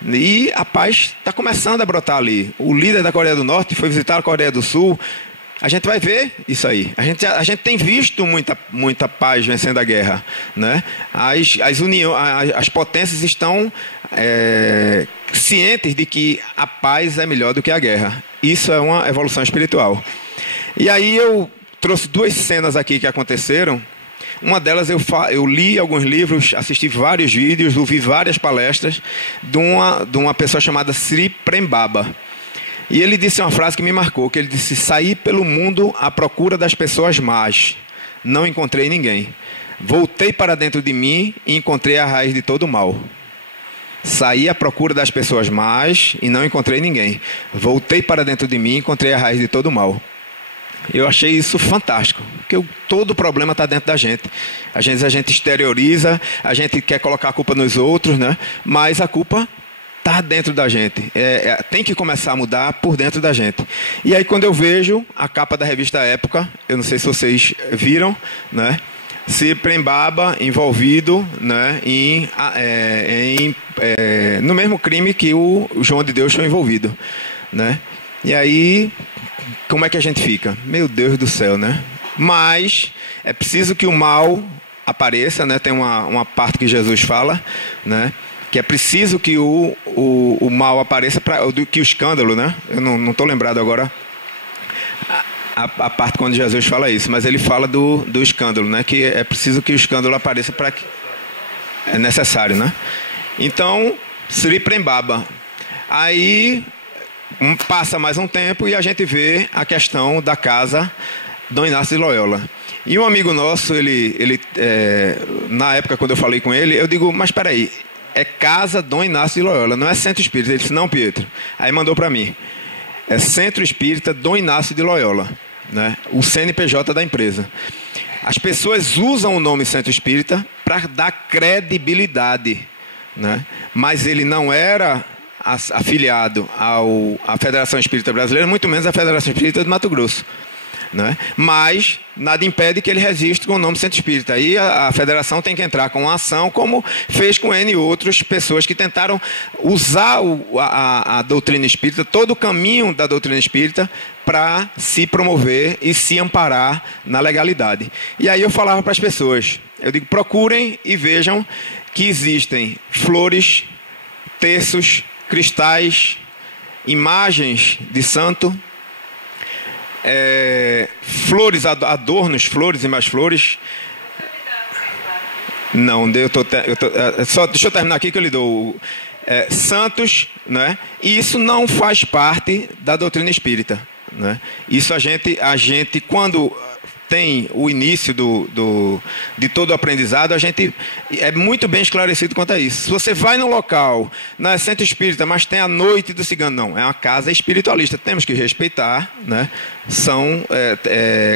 E a paz está começando a brotar ali. O líder da Coreia do Norte foi visitar a Coreia do Sul. A gente vai ver isso aí. A gente tem visto muita paz vencendo a guerra. Né? As potências estão cientes de que a paz é melhor do que a guerra. Isso é uma evolução espiritual. E aí eu trouxe duas cenas aqui que aconteceram. Uma delas eu li alguns livros, assisti vários vídeos, ouvi várias palestras de uma pessoa chamada Sri Prem Baba. E ele disse uma frase que me marcou, que ele disse, saí pelo mundo à procura das pessoas más, não encontrei ninguém. Voltei para dentro de mim e encontrei a raiz de todo o mal. Saí à procura das pessoas más e não encontrei ninguém. Voltei para dentro de mim e encontrei a raiz de todo o mal. Eu achei isso fantástico, porque todo problema está dentro da gente. Às vezes a gente exterioriza, a gente quer colocar a culpa nos outros, né? Mas a culpa está dentro da gente. Tem que começar a mudar por dentro da gente. E aí quando eu vejo a capa da revista Época, eu não sei se vocês viram, né? Sri Prem Baba envolvido, né, no mesmo crime que o João de Deus foi envolvido. Né? E aí, como é que a gente fica? Meu Deus do céu, né? Mas é preciso que o mal apareça, né? Tem uma parte que Jesus fala, né? Que é preciso que o mal apareça, que o escândalo, né? Eu não estou lembrado agora a parte quando Jesus fala isso, mas ele fala do escândalo, né? Que é preciso que o escândalo apareça para que é necessário, né? Então, Sri Prem Baba. Aí passa mais um tempo e a gente vê a questão da casa Dom Inácio de Loyola. E um amigo nosso, na época quando eu falei com ele, eu digo, mas espera aí, é casa Dom Inácio de Loyola, não é Centro Espírita. Ele disse, não, Pietro. Aí mandou para mim, é Centro Espírita Dom Inácio de Loyola, né? O CNPJ da empresa. As pessoas usam o nome Centro Espírita para dar credibilidade, né? Mas ele não era afiliado à Federação Espírita Brasileira, muito menos à Federação Espírita de Mato Grosso. Né? Mas nada impede que ele registre com o nome Centro Espírita. Aí a federação tem que entrar com uma ação, como fez com N outras pessoas que tentaram usar a doutrina espírita, todo o caminho da doutrina espírita, para se promover e se amparar na legalidade. E aí eu falava para as pessoas, eu digo, procurem e vejam que existem flores, terços, cristais, imagens de santo, flores, adornos, flores e mais flores. Não, só deixa eu terminar aqui que eu lhe dou. Santos, né? E isso não faz parte da doutrina espírita, né? Isso a gente quando tem o início de todo o aprendizado, a gente é muito bem esclarecido quanto a isso. Se você vai no local, não é centro espírita, mas tem a noite do cigano, não, é uma casa espiritualista, temos que respeitar, né? São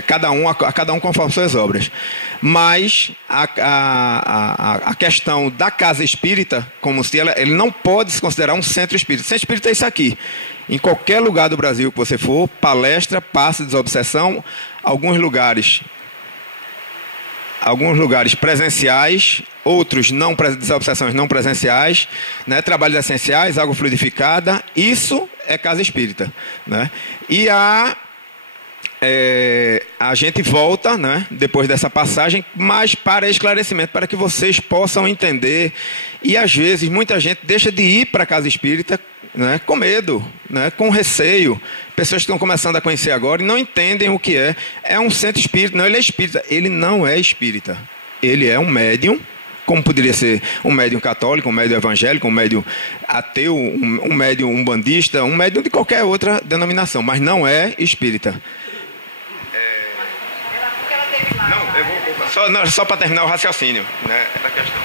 cada um conforme suas obras. Mas a questão da casa espírita, como se ele não pode se considerar um centro espírita. Centro espírita é isso aqui. Em qualquer lugar do Brasil que você for, palestra, passe, desobsessão, alguns lugares presenciais, outros não, desobsessões não presenciais, né? Trabalhos essenciais, água fluidificada, isso é casa espírita, né? E a gente volta, né, depois dessa passagem, mas para esclarecimento, para que vocês possam entender. E às vezes muita gente deixa de ir para a casa espírita, né, com medo, né, com receio. Pessoas que estão começando a conhecer agora e não entendem o que é. É um centro espírita, não, ele é espírita. Ele não é espírita. Ele é um médium, como poderia ser um médium católico, um médium evangélico, um médium ateu, um médium umbandista, um médium de qualquer outra denominação, mas não é espírita. Não, eu vou só para terminar o raciocínio, né, da questão.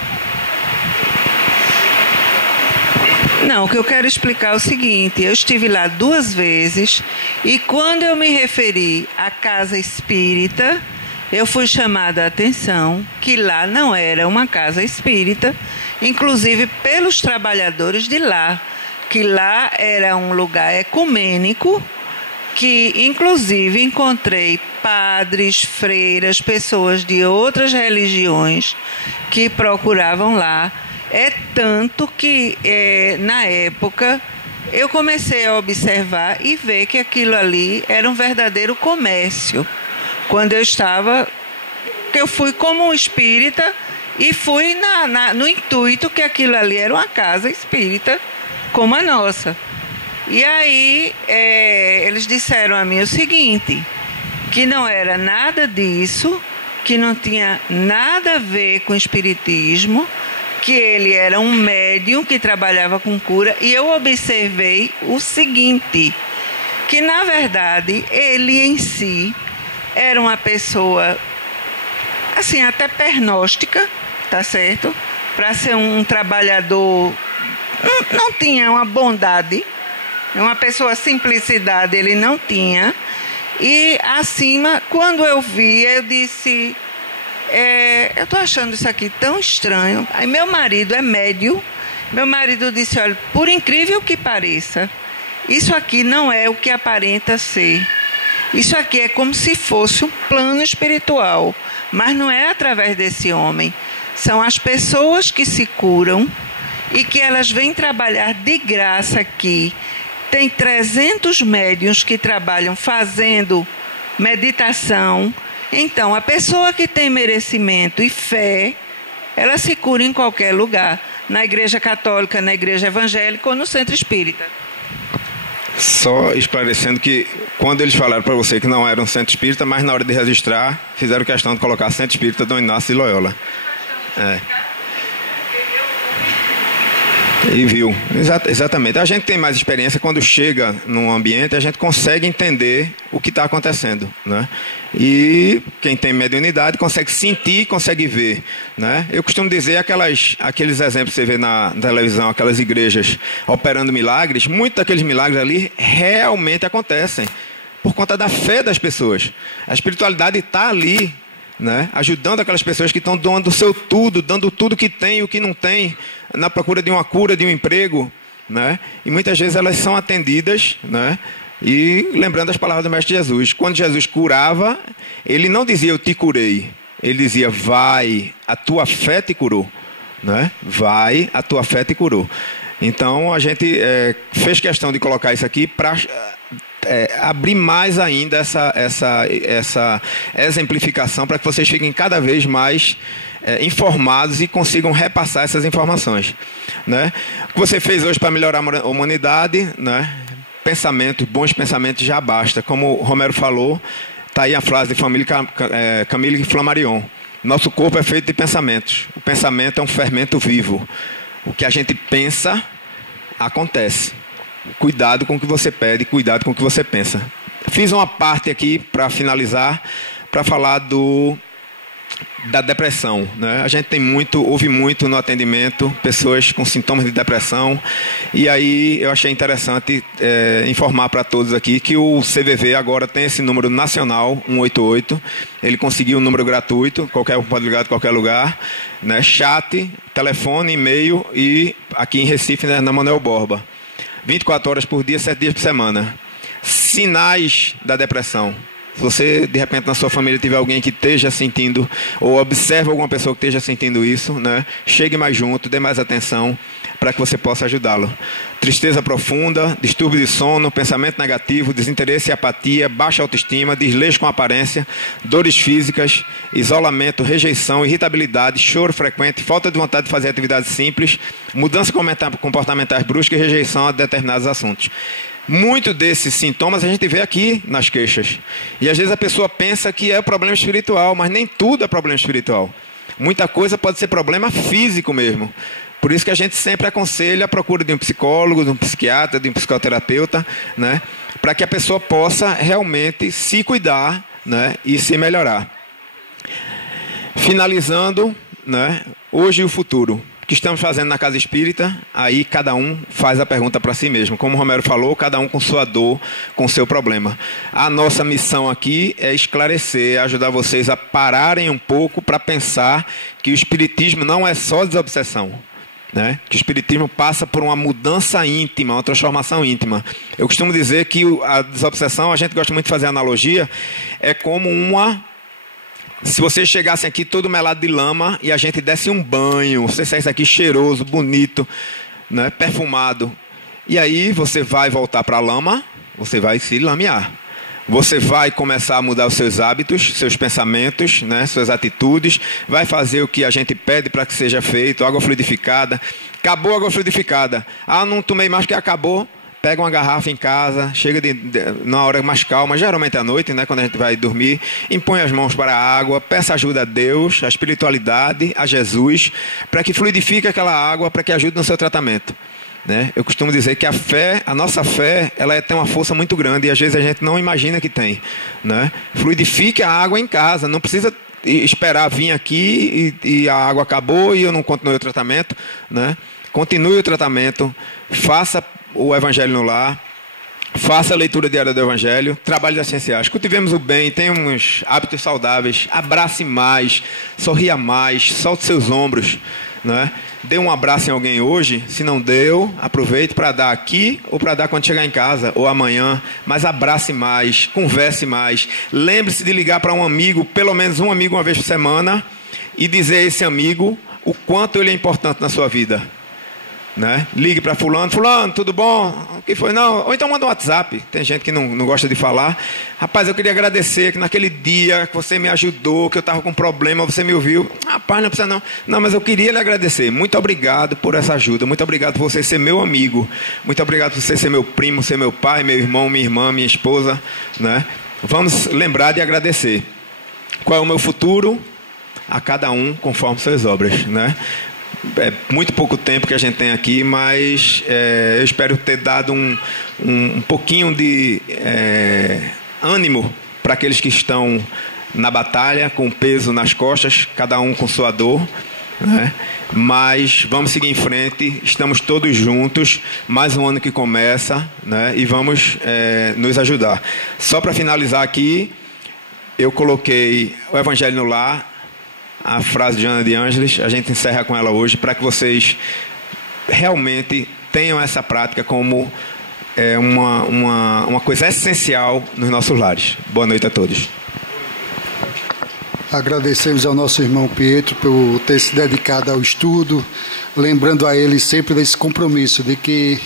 Não, o que eu quero explicar é o seguinte: eu estive lá 2 vezes e quando eu me referi à casa espírita, eu fui chamada a atenção que lá não era uma casa espírita, inclusive pelos trabalhadores de lá, que lá era um lugar ecumênico, que inclusive encontrei padres, freiras, pessoas de outras religiões que procuravam lá. É tanto que, na época, eu comecei a observar e ver que aquilo ali era um verdadeiro comércio. Quando eu fui como espírita e fui no intuito que aquilo ali era uma casa espírita como a nossa. E aí, eles disseram a mim o seguinte, que não era nada disso, que não tinha nada a ver com espiritismo, que ele era um médium que trabalhava com cura, e eu observei o seguinte, que na verdade ele em si era uma pessoa assim até pernóstica, tá certo? Para ser um trabalhador, não tinha uma bondade, uma pessoa simplicidade ele não tinha, e acima, quando eu vi, eu disse... eu estou achando isso aqui tão estranho. Aí meu marido é médium. Meu marido disse, olha, por incrível que pareça, isso aqui não é o que aparenta ser. Isso aqui é como se fosse um plano espiritual, mas não é através desse homem. São as pessoas que se curam e que elas vêm trabalhar de graça aqui. Tem 300 médiuns que trabalham fazendo meditação. Então, a pessoa que tem merecimento e fé, ela se cura em qualquer lugar, na igreja católica, na igreja evangélica ou no centro espírita. Só esclarecendo que quando eles falaram para você que não era um centro espírita, mas na hora de registrar, fizeram questão de colocar centro espírita Dom Inácio de Loyola. E viu, exatamente. A gente tem mais experiência quando chega num ambiente, a gente consegue entender o que está acontecendo, né? E quem tem mediunidade consegue sentir, consegue ver, né? Eu costumo dizer aqueles exemplos que você vê na televisão, aquelas igrejas operando milagres, muitos daqueles milagres ali realmente acontecem por conta da fé das pessoas. A espiritualidade está ali, né? Ajudando aquelas pessoas que estão doando o seu tudo, dando tudo que tem e o que não tem, na procura de uma cura, de um emprego, né? E muitas vezes elas são atendidas, né? E lembrando as palavras do Mestre Jesus, quando Jesus curava, ele não dizia eu te curei, ele dizia vai, a tua fé te curou, né? Vai, a tua fé te curou. Então a gente fez questão de colocar isso aqui para abrir mais ainda essa exemplificação para que vocês fiquem cada vez mais informados e consigam repassar essas informações, né? O que você fez hoje para melhorar a humanidade, né? Bons pensamentos já basta. Como o Romero falou, está aí a frase de Camille Flammarion: nosso corpo é feito de pensamentos. O pensamento é um fermento vivo. O que a gente pensa, acontece. Cuidado com o que você pede, cuidado com o que você pensa. Fiz uma parte aqui para finalizar, para falar da depressão, né? A gente ouve muito no atendimento pessoas com sintomas de depressão, e aí eu achei interessante informar para todos aqui que o CVV agora tem esse número nacional 188. Ele conseguiu um número gratuito, qualquer um pode ligar de qualquer lugar, né? Chat, telefone, e-mail, e aqui em Recife, né, na Manuel Borba, 24 horas por dia, 7 dias por semana. Sinais da depressão. Se você, de repente, na sua família tiver alguém que esteja sentindo, ou observa alguma pessoa que esteja sentindo isso, né, chegue mais junto, dê mais atenção, para que você possa ajudá-lo. Tristeza profunda, distúrbio de sono, pensamento negativo, desinteresse e apatia, baixa autoestima, desleixo com aparência, dores físicas, isolamento, rejeição, irritabilidade, choro frequente, falta de vontade de fazer atividades simples, mudanças comportamentais bruscas e rejeição a determinados assuntos. Muito desses sintomas a gente vê aqui nas queixas. E às vezes a pessoa pensa que é problema espiritual, mas nem tudo é problema espiritual. Muita coisa pode ser problema físico mesmo. Por isso que a gente sempre aconselha a procura de um psicólogo, de um psiquiatra, de um psicoterapeuta, né, para que a pessoa possa realmente se cuidar, né, e se melhorar. Finalizando, né, hoje e o futuro. O que estamos fazendo na Casa Espírita, aí cada um faz a pergunta para si mesmo. Como o Romero falou, cada um com sua dor, com seu problema. A nossa missão aqui é esclarecer, ajudar vocês a pararem um pouco para pensar que o Espiritismo não é só desobsessão, né? Que o Espiritismo passa por uma mudança íntima, uma transformação íntima. Eu costumo dizer que a desobsessão, a gente gosta muito de fazer analogia, é como se vocês chegassem aqui todo melado de lama e a gente desse um banho, você saísse aqui cheiroso, bonito, né, perfumado. E aí você vai voltar para a lama, você vai se lamear. Você vai começar a mudar os seus hábitos, seus pensamentos, né, suas atitudes, vai fazer o que a gente pede para que seja feito, água fluidificada. Acabou a água fluidificada. Ah, não tomei mais que acabou. Pega uma garrafa em casa, chega numa hora mais calma, geralmente à noite, né, quando a gente vai dormir, impõe as mãos para a água, peça ajuda a Deus, a espiritualidade, a Jesus, para que fluidifique aquela água, para que ajude no seu tratamento, né? Eu costumo dizer que a nossa fé, ela tem uma força muito grande e às vezes a gente não imagina que tem, né? Fluidifique a água em casa, não precisa esperar vir aqui e a água acabou e eu não continuei o tratamento, né? Continue o tratamento, faça o Evangelho no lar, faça a leitura diária do Evangelho, trabalhe das essenciais, cultivemos o bem, tenhamos hábitos saudáveis, abrace mais, sorria mais, solte seus ombros, né? Dê um abraço em alguém hoje, se não deu, aproveite para dar aqui ou para dar quando chegar em casa ou amanhã, mas abrace mais, converse mais, lembre-se de ligar para um amigo, pelo menos um amigo uma vez por semana, e dizer a esse amigo o quanto ele é importante na sua vida. Né? Ligue para fulano, tudo bom? O que foi? Não. Ou então manda um WhatsApp. Tem gente que não gosta de falar. Rapaz, eu queria agradecer que naquele dia que você me ajudou, que eu estava com um problema, você me ouviu. Rapaz, não precisa não. Não, mas eu queria lhe agradecer. Muito obrigado por essa ajuda. Muito obrigado por você ser meu amigo. Muito obrigado por você ser meu primo, ser meu pai, meu irmão, minha irmã, minha esposa. Né? Vamos lembrar de agradecer. Qual é o meu futuro? A cada um conforme suas obras, né? É muito pouco tempo que a gente tem aqui, mas eu espero ter dado um pouquinho de ânimo para aqueles que estão na batalha, com peso nas costas, cada um com sua dor, né? Mas vamos seguir em frente, estamos todos juntos, mais um ano que começa, né? E vamos nos ajudar. Só para finalizar aqui, eu coloquei o Evangelho no Lar, a frase de Joana de Ângeles, a gente encerra com ela hoje, para que vocês realmente tenham essa prática como uma coisa essencial nos nossos lares. Boa noite a todos. Agradecemos ao nosso irmão Pietro por ter se dedicado ao estudo, lembrando a ele sempre desse compromisso de que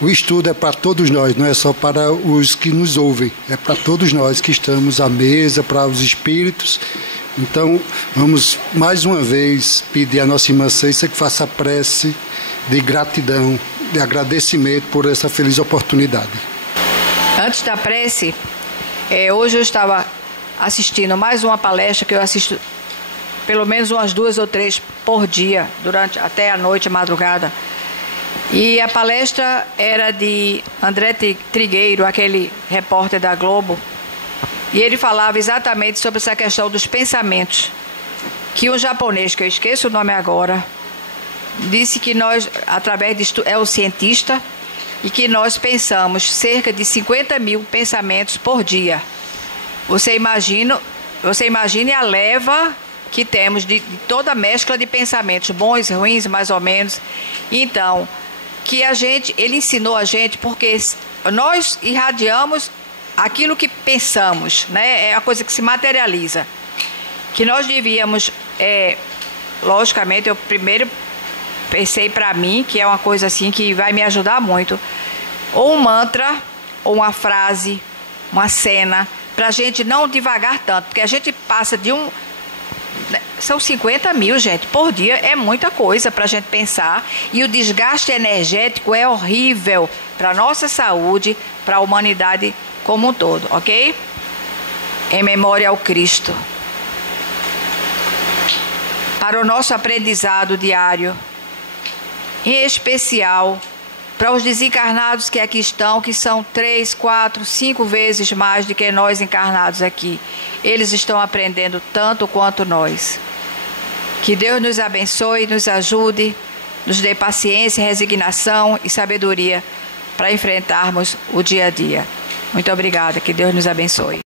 o estudo é para todos nós, não é só para os que nos ouvem, é para todos nós que estamos à mesa, para os espíritos. Então, vamos mais uma vez pedir à nossa irmã Ceissa que faça a prece de gratidão, de agradecimento por essa feliz oportunidade. Antes da prece, hoje eu estava assistindo mais uma palestra que eu assisto pelo menos umas 2 ou 3 por dia, até a noite, a madrugada. E a palestra era de André Trigueiro, aquele repórter da Globo, e ele falava exatamente sobre essa questão dos pensamentos, que um japonês, que eu esqueço o nome agora, disse que nós, através de é um cientista, e que nós pensamos cerca de 50 mil pensamentos por dia. Você imagine a leva que temos de toda a mescla de pensamentos, bons, ruins, mais ou menos. Então, que ele ensinou a gente, porque nós irradiamos aquilo que pensamos, né? É a coisa que se materializa. Que nós devíamos, logicamente, eu primeiro pensei para mim, que é uma coisa assim que vai me ajudar muito, ou um mantra, ou uma frase, uma cena, para a gente não devagar tanto, porque a gente passa de são 50 mil, gente, por dia, é muita coisa para a gente pensar, e o desgaste energético é horrível para a nossa saúde, para a humanidade como um todo, ok? Em memória ao Cristo. Para o nosso aprendizado diário, em especial para os desencarnados que aqui estão, que são 3, 4, 5 vezes mais do que nós encarnados aqui. Eles estão aprendendo tanto quanto nós. Que Deus nos abençoe, nos ajude, nos dê paciência, resignação e sabedoria para enfrentarmos o dia a dia. Muito obrigada, que Deus nos abençoe.